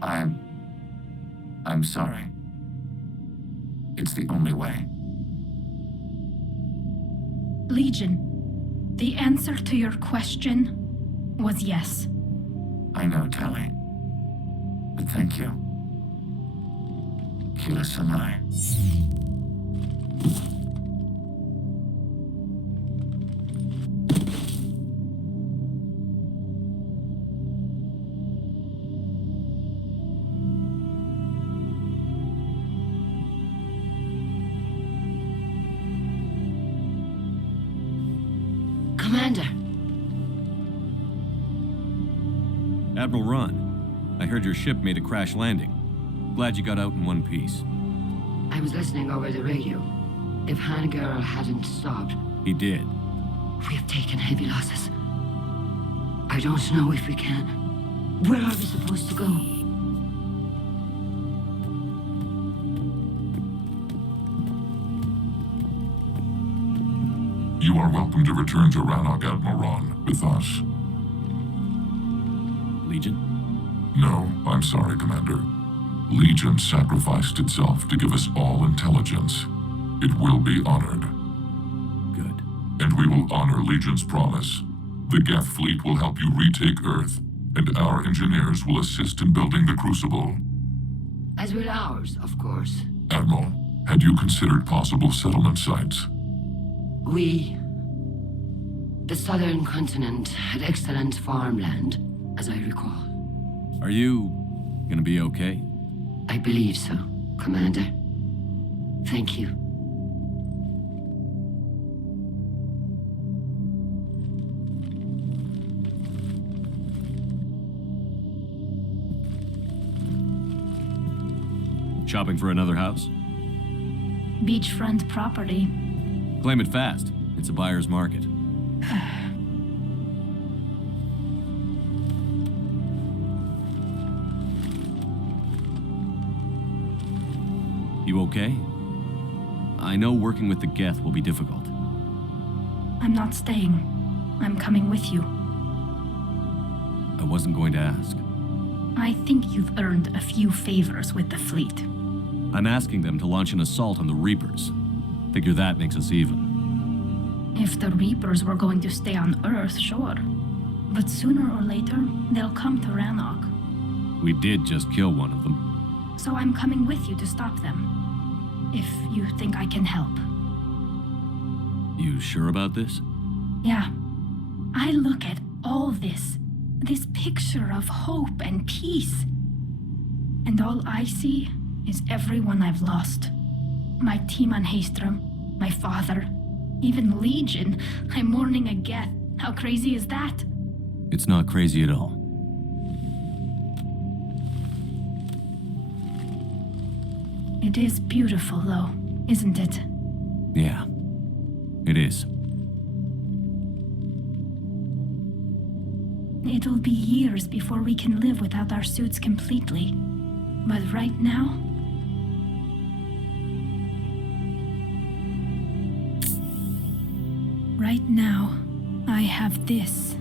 I'm sorry. It's the only way. Legion, the answer to your question was yes. I know, Tally. But thank you. Keep us alive. Commander. Admiral Ron, I heard your ship made a crash landing. Glad you got out in one piece. I was listening over the radio. If Hangirl hadn't stopped... He did. We have taken heavy losses. I don't know if we can. Where are we supposed to go? You are welcome to return to Rannoch, Admiral Ron, with us. Legion? No, I'm sorry, Commander. Legion sacrificed itself to give us all intelligence. It will be honored. Good. And we will honor Legion's promise. The Geth fleet will help you retake Earth, and our engineers will assist in building the Crucible. As will ours, of course. Admiral, had you considered possible settlement sites? The southern continent had excellent farmland, as I recall. Are you gonna be okay? I believe so, Commander. Thank you. Shopping for another house? Beachfront property. Claim it fast. It's a buyer's market. You okay? I know working with the Geth will be difficult. I'm not staying. I'm coming with you. I wasn't going to ask. I think you've earned a few favors with the fleet. I'm asking them to launch an assault on the Reapers. Figure that makes us even. If the Reapers were going to stay on Earth, sure. But sooner or later, they'll come to Rannoch. We did just kill one of them. So I'm coming with you to stop them. If you think I can help. You sure about this? Yeah. I look at all this picture of hope and peace. And all I see is everyone I've lost. My team on Haestrom, my father, even Legion. I'm mourning a Geth. How crazy is that? It's not crazy at all. It is beautiful, though, isn't it? Yeah, it is. It'll be years before we can live without our suits completely. But right now... Right now, I have this.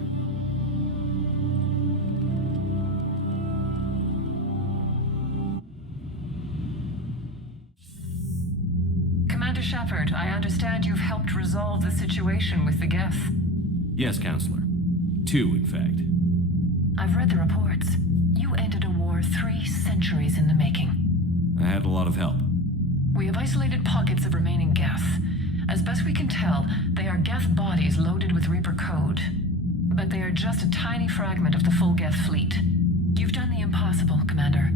Commander Shepard, I understand you've helped resolve the situation with the Geth. Yes, Counselor. 2, in fact. I've read the reports. You ended a war 3 centuries in the making. I had a lot of help. We have isolated pockets of remaining Geth. As best we can tell, they are Geth bodies loaded with Reaper code. But they are just a tiny fragment of the full Geth fleet. You've done the impossible, Commander.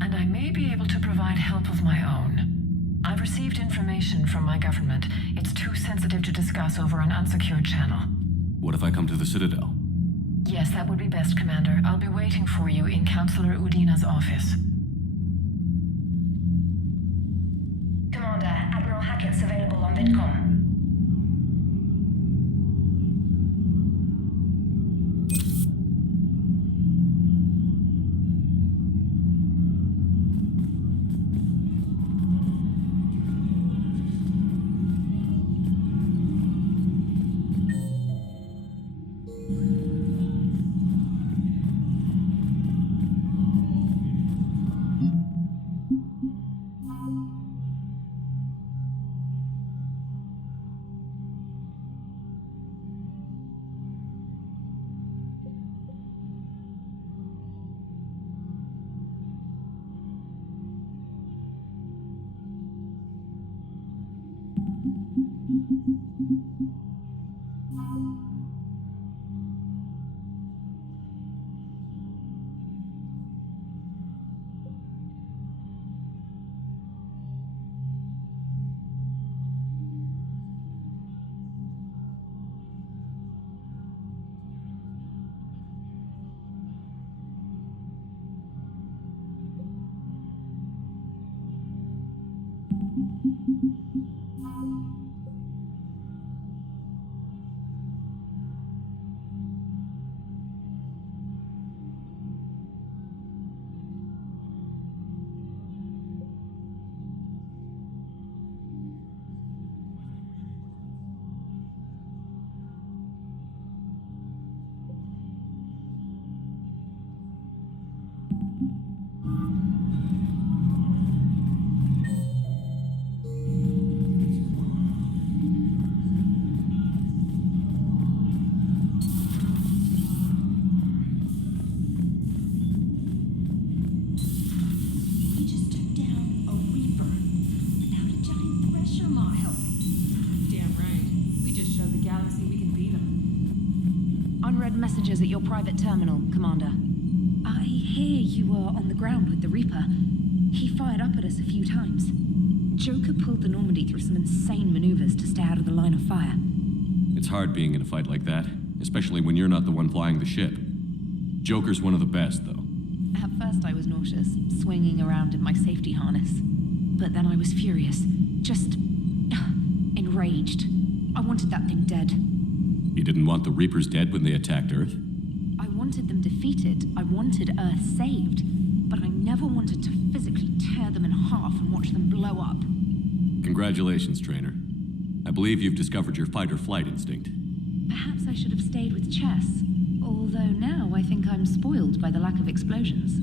And I may be able to provide help of my own. I've received information from my government. It's too sensitive to discuss over an unsecured channel. What if I come to the Citadel? Yes, that would be best, Commander. I'll be waiting for you in Counselor Udina's office. Commander, Admiral Hackett's available on VidCom. Messages at your private terminal, Commander. I hear you were on the ground with the Reaper. He fired up at us a few times. Joker pulled the Normandy through some insane maneuvers to stay out of the line of fire. It's hard being in a fight like that, especially when you're not the one flying the ship. Joker's one of the best, though. At first I was nauseous, swinging around in my safety harness. But then I was furious. Just enraged. I wanted that thing dead. You didn't want the Reapers dead when they attacked Earth? I wanted them defeated. I wanted Earth saved. But I never wanted to physically tear them in half and watch them blow up. Congratulations, Trainer. I believe you've discovered your fight-or-flight instinct. Perhaps I should have stayed with chess. Although now I think I'm spoiled by the lack of explosions.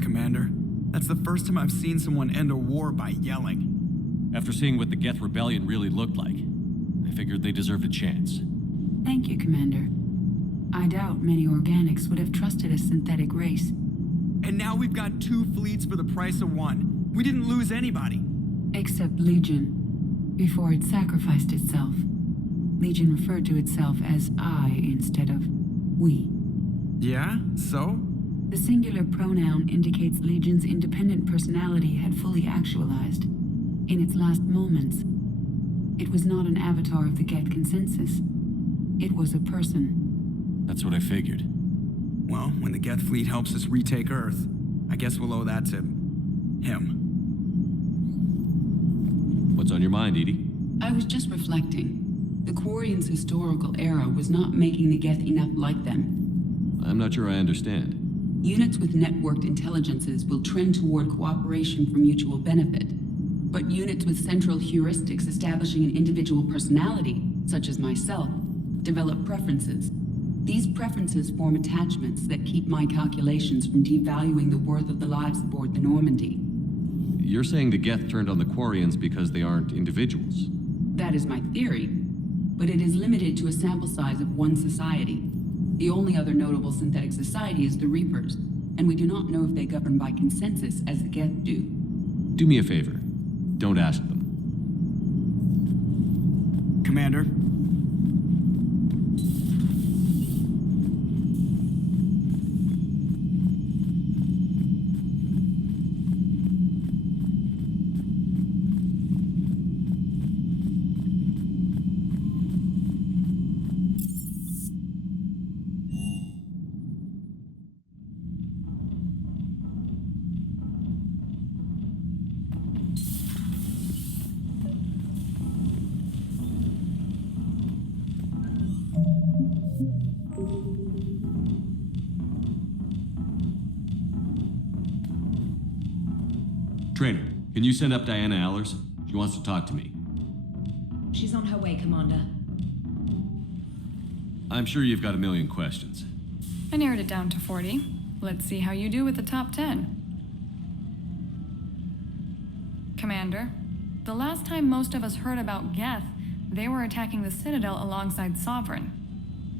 Commander. That's the first time I've seen someone end a war by yelling. After seeing what the Geth rebellion really looked like, I figured they deserved a chance. Thank you, Commander. I doubt many organics would have trusted a synthetic race. And now we've got 2 fleets for the price of 1. We didn't lose anybody. Except Legion. Before it sacrificed itself. Legion referred to itself as I instead of we. Yeah? So? The singular pronoun indicates Legion's independent personality had fully actualized. In its last moments, it was not an avatar of the Geth consensus. It was a person. That's what I figured. Well, when the Geth fleet helps us retake Earth, I guess we'll owe that to him. What's on your mind, Edie? I was just reflecting. The Quarians' historical era was not making the Geth enough like them. I'm not sure I understand. Units with networked intelligences will trend toward cooperation for mutual benefit. But units with central heuristics establishing an individual personality, such as myself, develop preferences. These preferences form attachments that keep my calculations from devaluing the worth of the lives aboard the Normandy. You're saying the Geth turned on the Quarians because they aren't individuals? That is my theory, but it is limited to a sample size of one society. The only other notable synthetic society is the Reapers, and we do not know if they govern by consensus as the Geth do. Do me a favor. Don't ask them. Commander? Trainer, can you send up Diana Allers? She wants to talk to me. She's on her way, Commander. I'm sure you've got a million questions. I narrowed it down to 40. Let's see how you do with the top 10. Commander, the last time most of us heard about Geth, they were attacking the Citadel alongside Sovereign.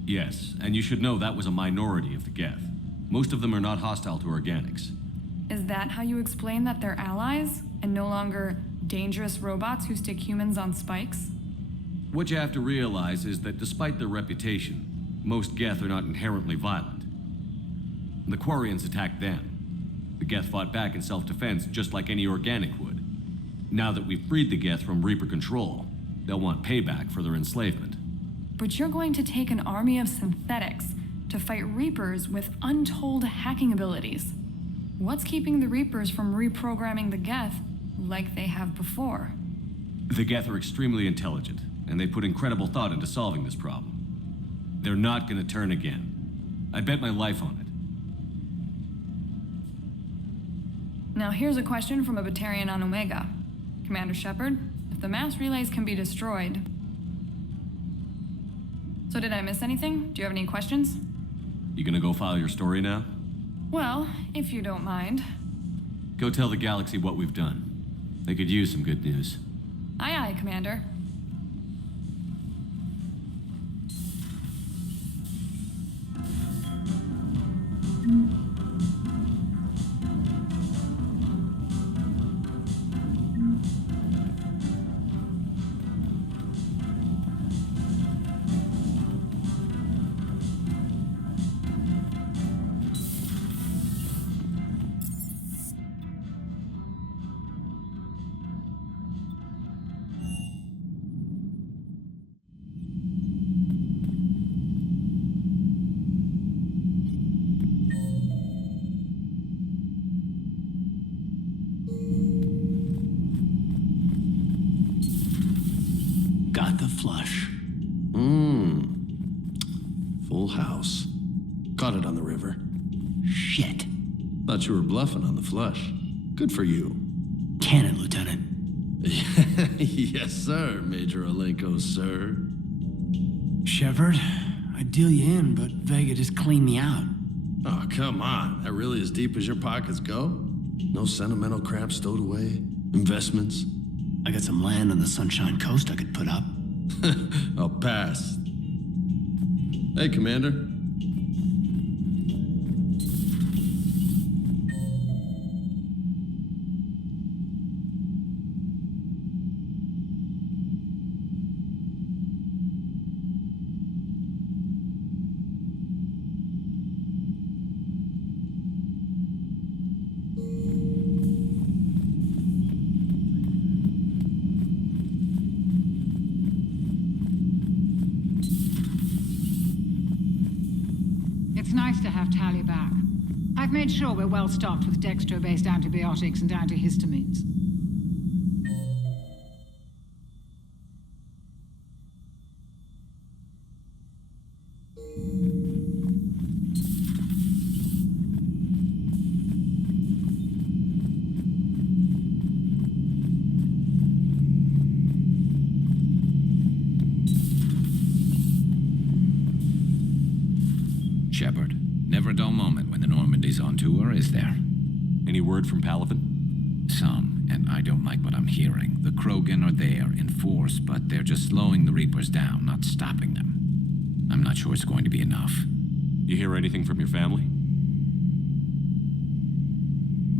Yes, and you should know that was a minority of the Geth. Most of them are not hostile to organics. Is that how you explain that they're allies, and no longer dangerous robots who stick humans on spikes? What you have to realize is that despite their reputation, most Geth are not inherently violent. The Quarians attacked them. The Geth fought back in self-defense just like any organic would. Now that we've freed the Geth from Reaper control, they'll want payback for their enslavement. But you're going to take an army of synthetics to fight Reapers with untold hacking abilities. What's keeping the Reapers from reprogramming the Geth like they have before? The Geth are extremely intelligent, and they put incredible thought into solving this problem. They're not gonna turn again. I bet my life on it. Now here's a question from a Batarian on Omega. Commander Shepard, if the mass relays can be destroyed... So did I miss anything? Do you have any questions? You gonna go file your story now? Well, if you don't mind. Go tell the galaxy what we've done. They could use some good news. Aye, aye, Commander. Got the flush. Full house. Caught it on the river. Shit. Thought you were bluffing on the flush. Good for you. Cannon, Lieutenant. Yes, sir, Major Olenko, sir. Shepard, I'd deal you in, but Vega just cleaned me out. Oh, come on. That really as deep as your pockets go? No sentimental crap stowed away? Investments? I got some land on the Sunshine Coast I could put up. I'll pass. Hey, Commander. It's nice to have Tally back. I've made sure we're well stocked with dextro-based antibiotics and antihistamines. Shepard, never a dull moment when the Normandy's on tour, is there? Any word from Palaven? Some, and I don't like what I'm hearing. The Krogan are there in force, but they're just slowing the Reapers down, not stopping them. I'm not sure it's going to be enough. You hear anything from your family?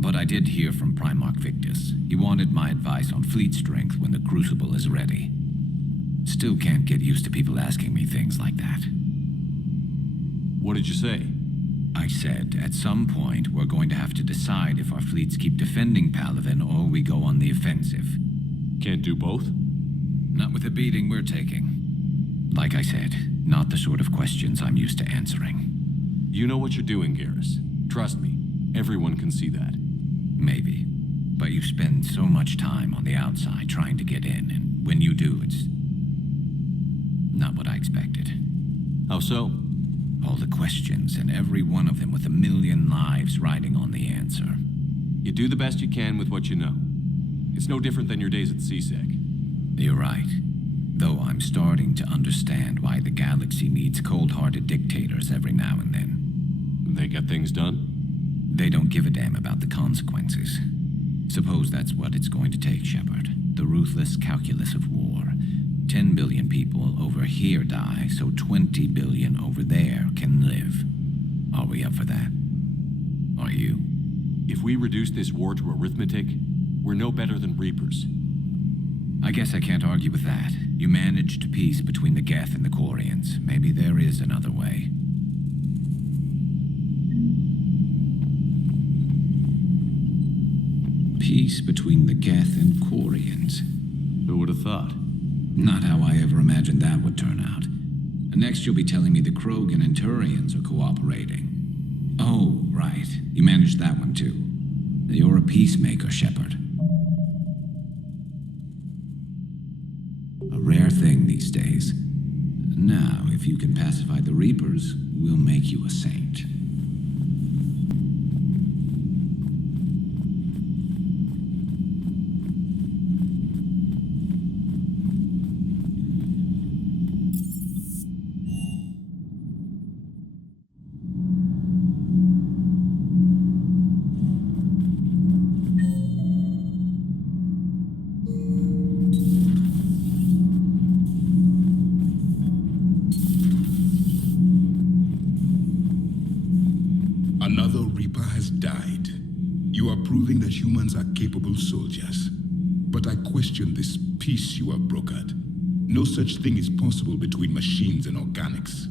But I did hear from Primarch Victus. He wanted my advice on fleet strength when the Crucible is ready. Still can't get used to people asking me things like that. What did you say? I said, at some point, we're going to have to decide if our fleets keep defending Palaven or we go on the offensive. Can't do both? Not with the beating we're taking. Like I said, not the sort of questions I'm used to answering. You know what you're doing, Garrus. Trust me, everyone can see that. Maybe. But you spend so much time on the outside trying to get in, and when you do, it's not what I expected. How so? All the questions, and every one of them with a million lives riding on the answer. You do the best you can with what you know. It's no different than your days at CSEC. You're right. Though I'm starting to understand why the galaxy needs cold-hearted dictators every now and then. They get things done? They don't give a damn about the consequences. Suppose that's what it's going to take, Shepard. The ruthless calculus of war. 10 billion people over here die, so 20 billion over there can live. Are we up for that? Are you? If we reduce this war to arithmetic, we're no better than Reapers. I guess I can't argue with that. You managed peace between the Geth and the Quarians. Maybe there is another way. Peace between the Geth and Quarians. Who would have thought? Not how I ever imagined that would turn out. Next you'll be telling me the Krogan and Turians are cooperating. Oh, right. You managed that one too. You're a peacemaker, Shepard. A rare thing these days. Now, if you can pacify the Reapers, we'll make you a saint. Another Reaper has died. You are proving that humans are capable soldiers. But I question this peace you have brokered. No such thing is possible between machines and organics.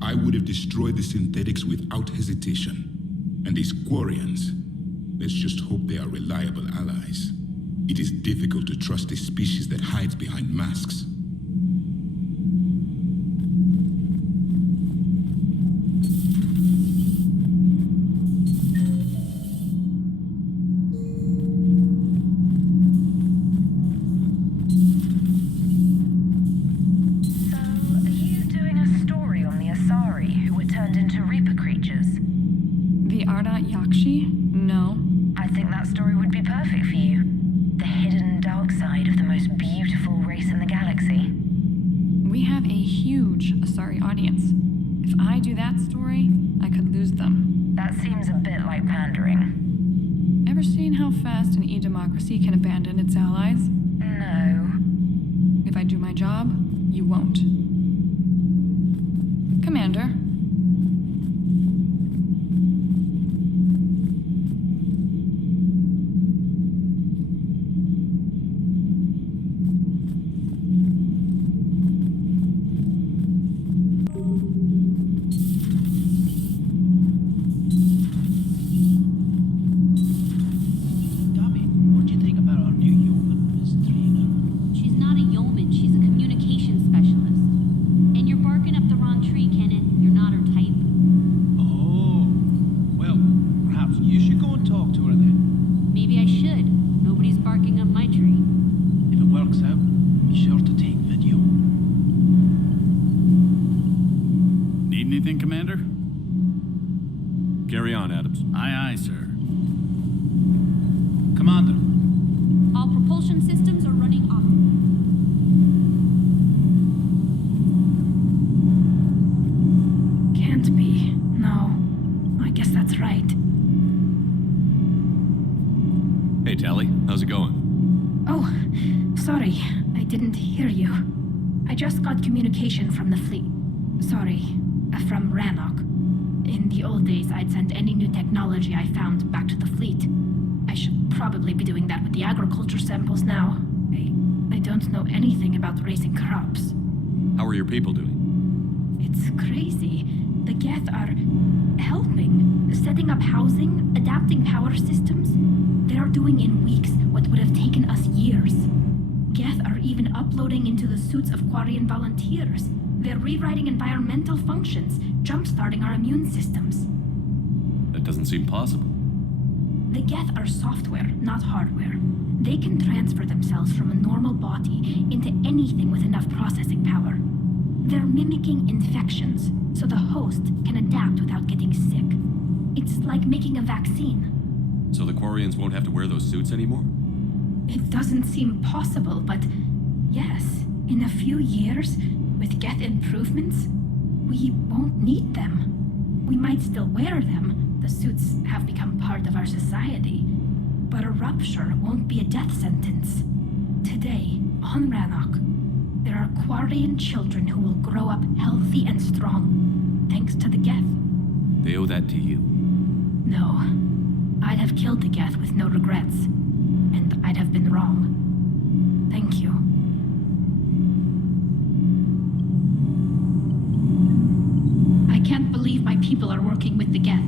I would have destroyed the synthetics without hesitation. And these Quarians, let's just hope they are reliable allies. It is difficult to trust a species that hides behind masks. No. I think that story would be perfect for you. The hidden dark side of the most beautiful race in the galaxy. We have a huge Asari audience. If I do that story, I could lose them. That seems a bit like pandering. Ever seen how fast an e-democracy can abandon its allies? No. If I do my job, you won't. Commander. Commander? Carry on, Adams. Aye, aye, sir. Commander. All propulsion systems are running off. Can't be. No. I guess that's right. Hey, Tally. How's it going? Oh, sorry. I didn't hear you. I just got communication from the fleet. Sorry. From Rannoch. In the old days, I'd send any new technology I found back to the fleet. I should probably be doing that with the agriculture samples now. I don't know anything about raising crops. How are your people doing? It's crazy. The Geth are helping, setting up housing, adapting power systems. They are doing in weeks what would have taken us years. Geth are even uploading into the suits of Quarian volunteers. They're rewriting environmental functions, jump-starting our immune systems. That doesn't seem possible. The Geth are software, not hardware. They can transfer themselves from a normal body into anything with enough processing power. They're mimicking infections, so the host can adapt without getting sick. It's like making a vaccine. So the Quarians won't have to wear those suits anymore? It doesn't seem possible, but yes, in a few years, with Geth improvements, we won't need them. We might still wear them. The suits have become part of our society. But a rupture won't be a death sentence. Today, on Rannoch, there are Quarian children who will grow up healthy and strong, thanks to the Geth. They owe that to you. No. I'd have killed the Geth with no regrets. And I'd have been wrong. Thank you. I can't believe my people are working with the Geth.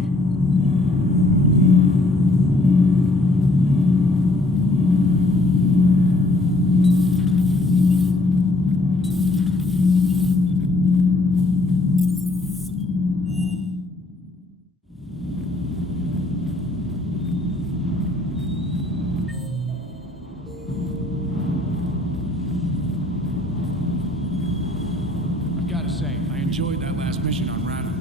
I enjoyed that last mission on Rannoch.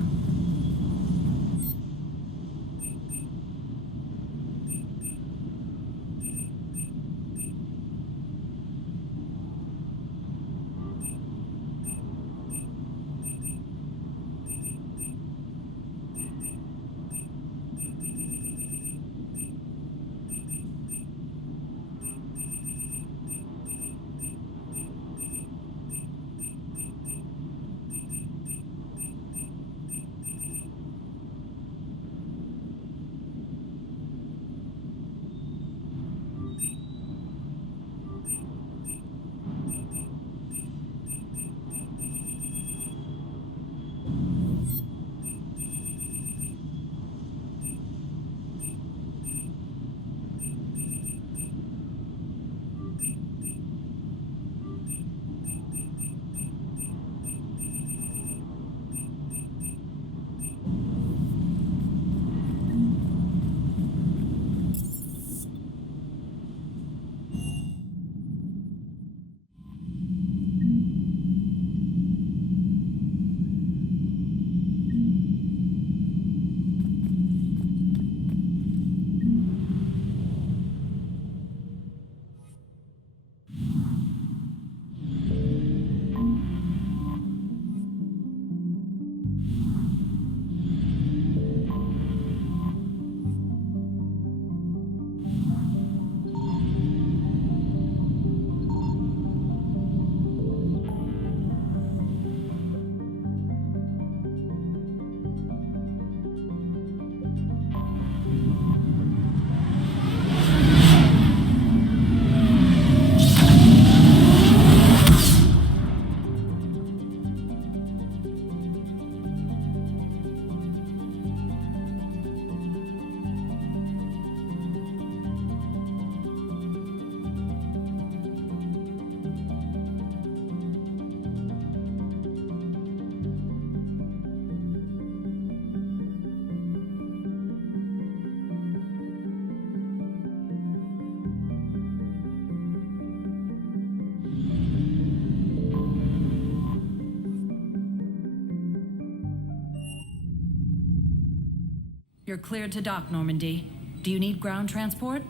You're cleared to dock, Normandy. Do you need ground transport?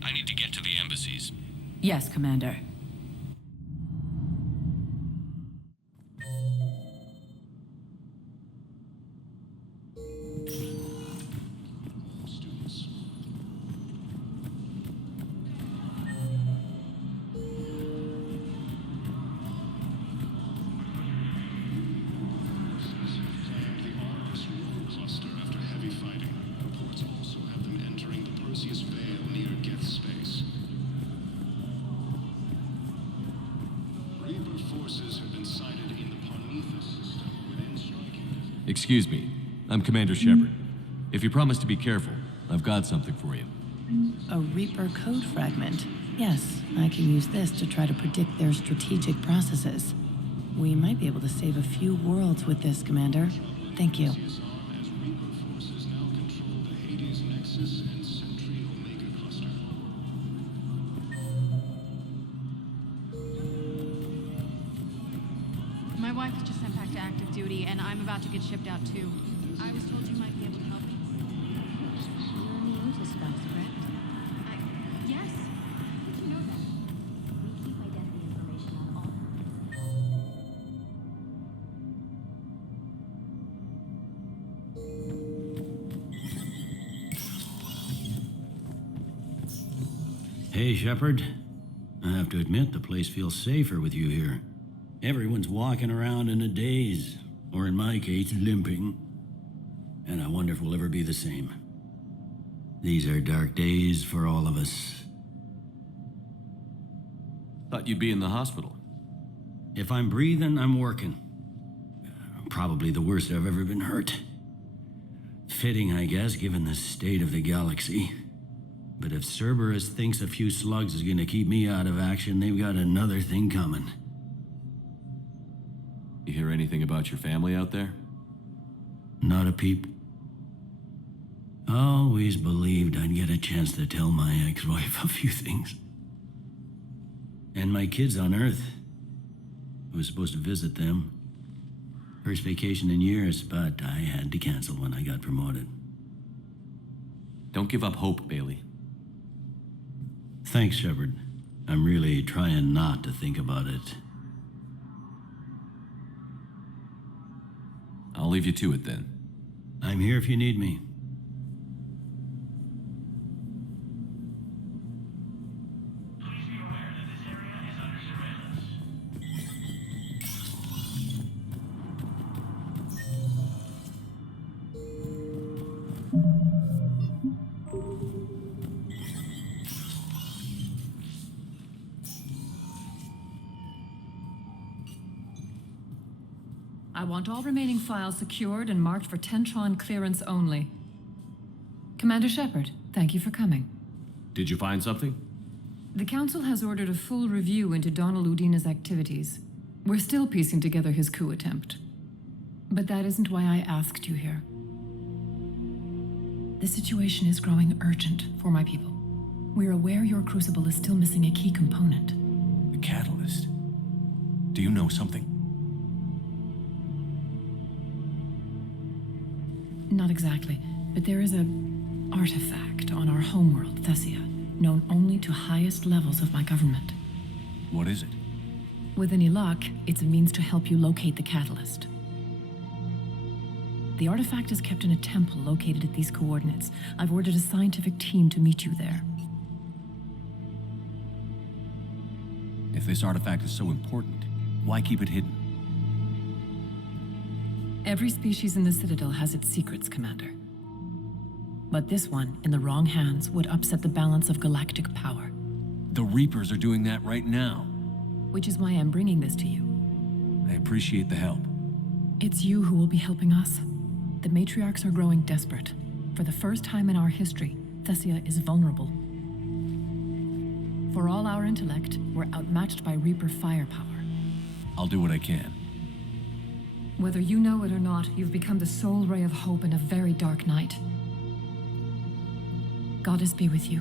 I need to get to the embassies. Yes, Commander. Excuse me, I'm Commander Shepard. If you promise to be careful, I've got something for you. A Reaper code fragment. Yes, I can use this to try to predict their strategic processes. We might be able to save a few worlds with this, Commander. Thank you. My wife was just sent back to active duty, and I'm about to get shipped out too. I was told you might be able to help me. You're on the Otis spouse, correct? Yes. How did you know that? We keep identity information on all. Hey, Shepard. I have to admit, the place feels safer with you here. Everyone's walking around in a daze, or in my case, limping. And I wonder if we'll ever be the same. These are dark days for all of us. Thought you'd be in the hospital. If I'm breathing, I'm working. Probably the worst I've ever been hurt. Fitting, I guess, given the state of the galaxy. But if Cerberus thinks a few slugs is gonna keep me out of action, they've got another thing coming. You hear anything about your family out there? Not a peep. Always believed I'd get a chance to tell my ex-wife a few things. And my kids on Earth. I was supposed to visit them. First vacation in years, but I had to cancel when I got promoted. Don't give up hope, Bailey. Thanks, Shepard. I'm really trying not to think about it. I'll leave you to it then. I'm here if you need me. I want all remaining files secured and marked for Tentron clearance only. Commander Shepard, thank you for coming. Did you find something? The Council has ordered a full review into Donald Udina's activities. We're still piecing together his coup attempt. But that isn't why I asked you here. The situation is growing urgent for my people. We're aware your crucible is still missing a key component. The catalyst. Do you know something? Not exactly, but there is an artifact on our homeworld, Thessia, known only to highest levels of my government. What is it? With any luck, it's a means to help you locate the catalyst. The artifact is kept in a temple located at these coordinates. I've ordered a scientific team to meet you there. If this artifact is so important, why keep it hidden? Every species in the Citadel has its secrets, Commander. But this one, in the wrong hands, would upset the balance of galactic power. The Reapers are doing that right now. Which is why I'm bringing this to you. I appreciate the help. It's you who will be helping us. The matriarchs are growing desperate. For the first time in our history, Thessia is vulnerable. For all our intellect, we're outmatched by Reaper firepower. I'll do what I can. Whether you know it or not, you've become the sole ray of hope in a very dark night. Goddess be with you.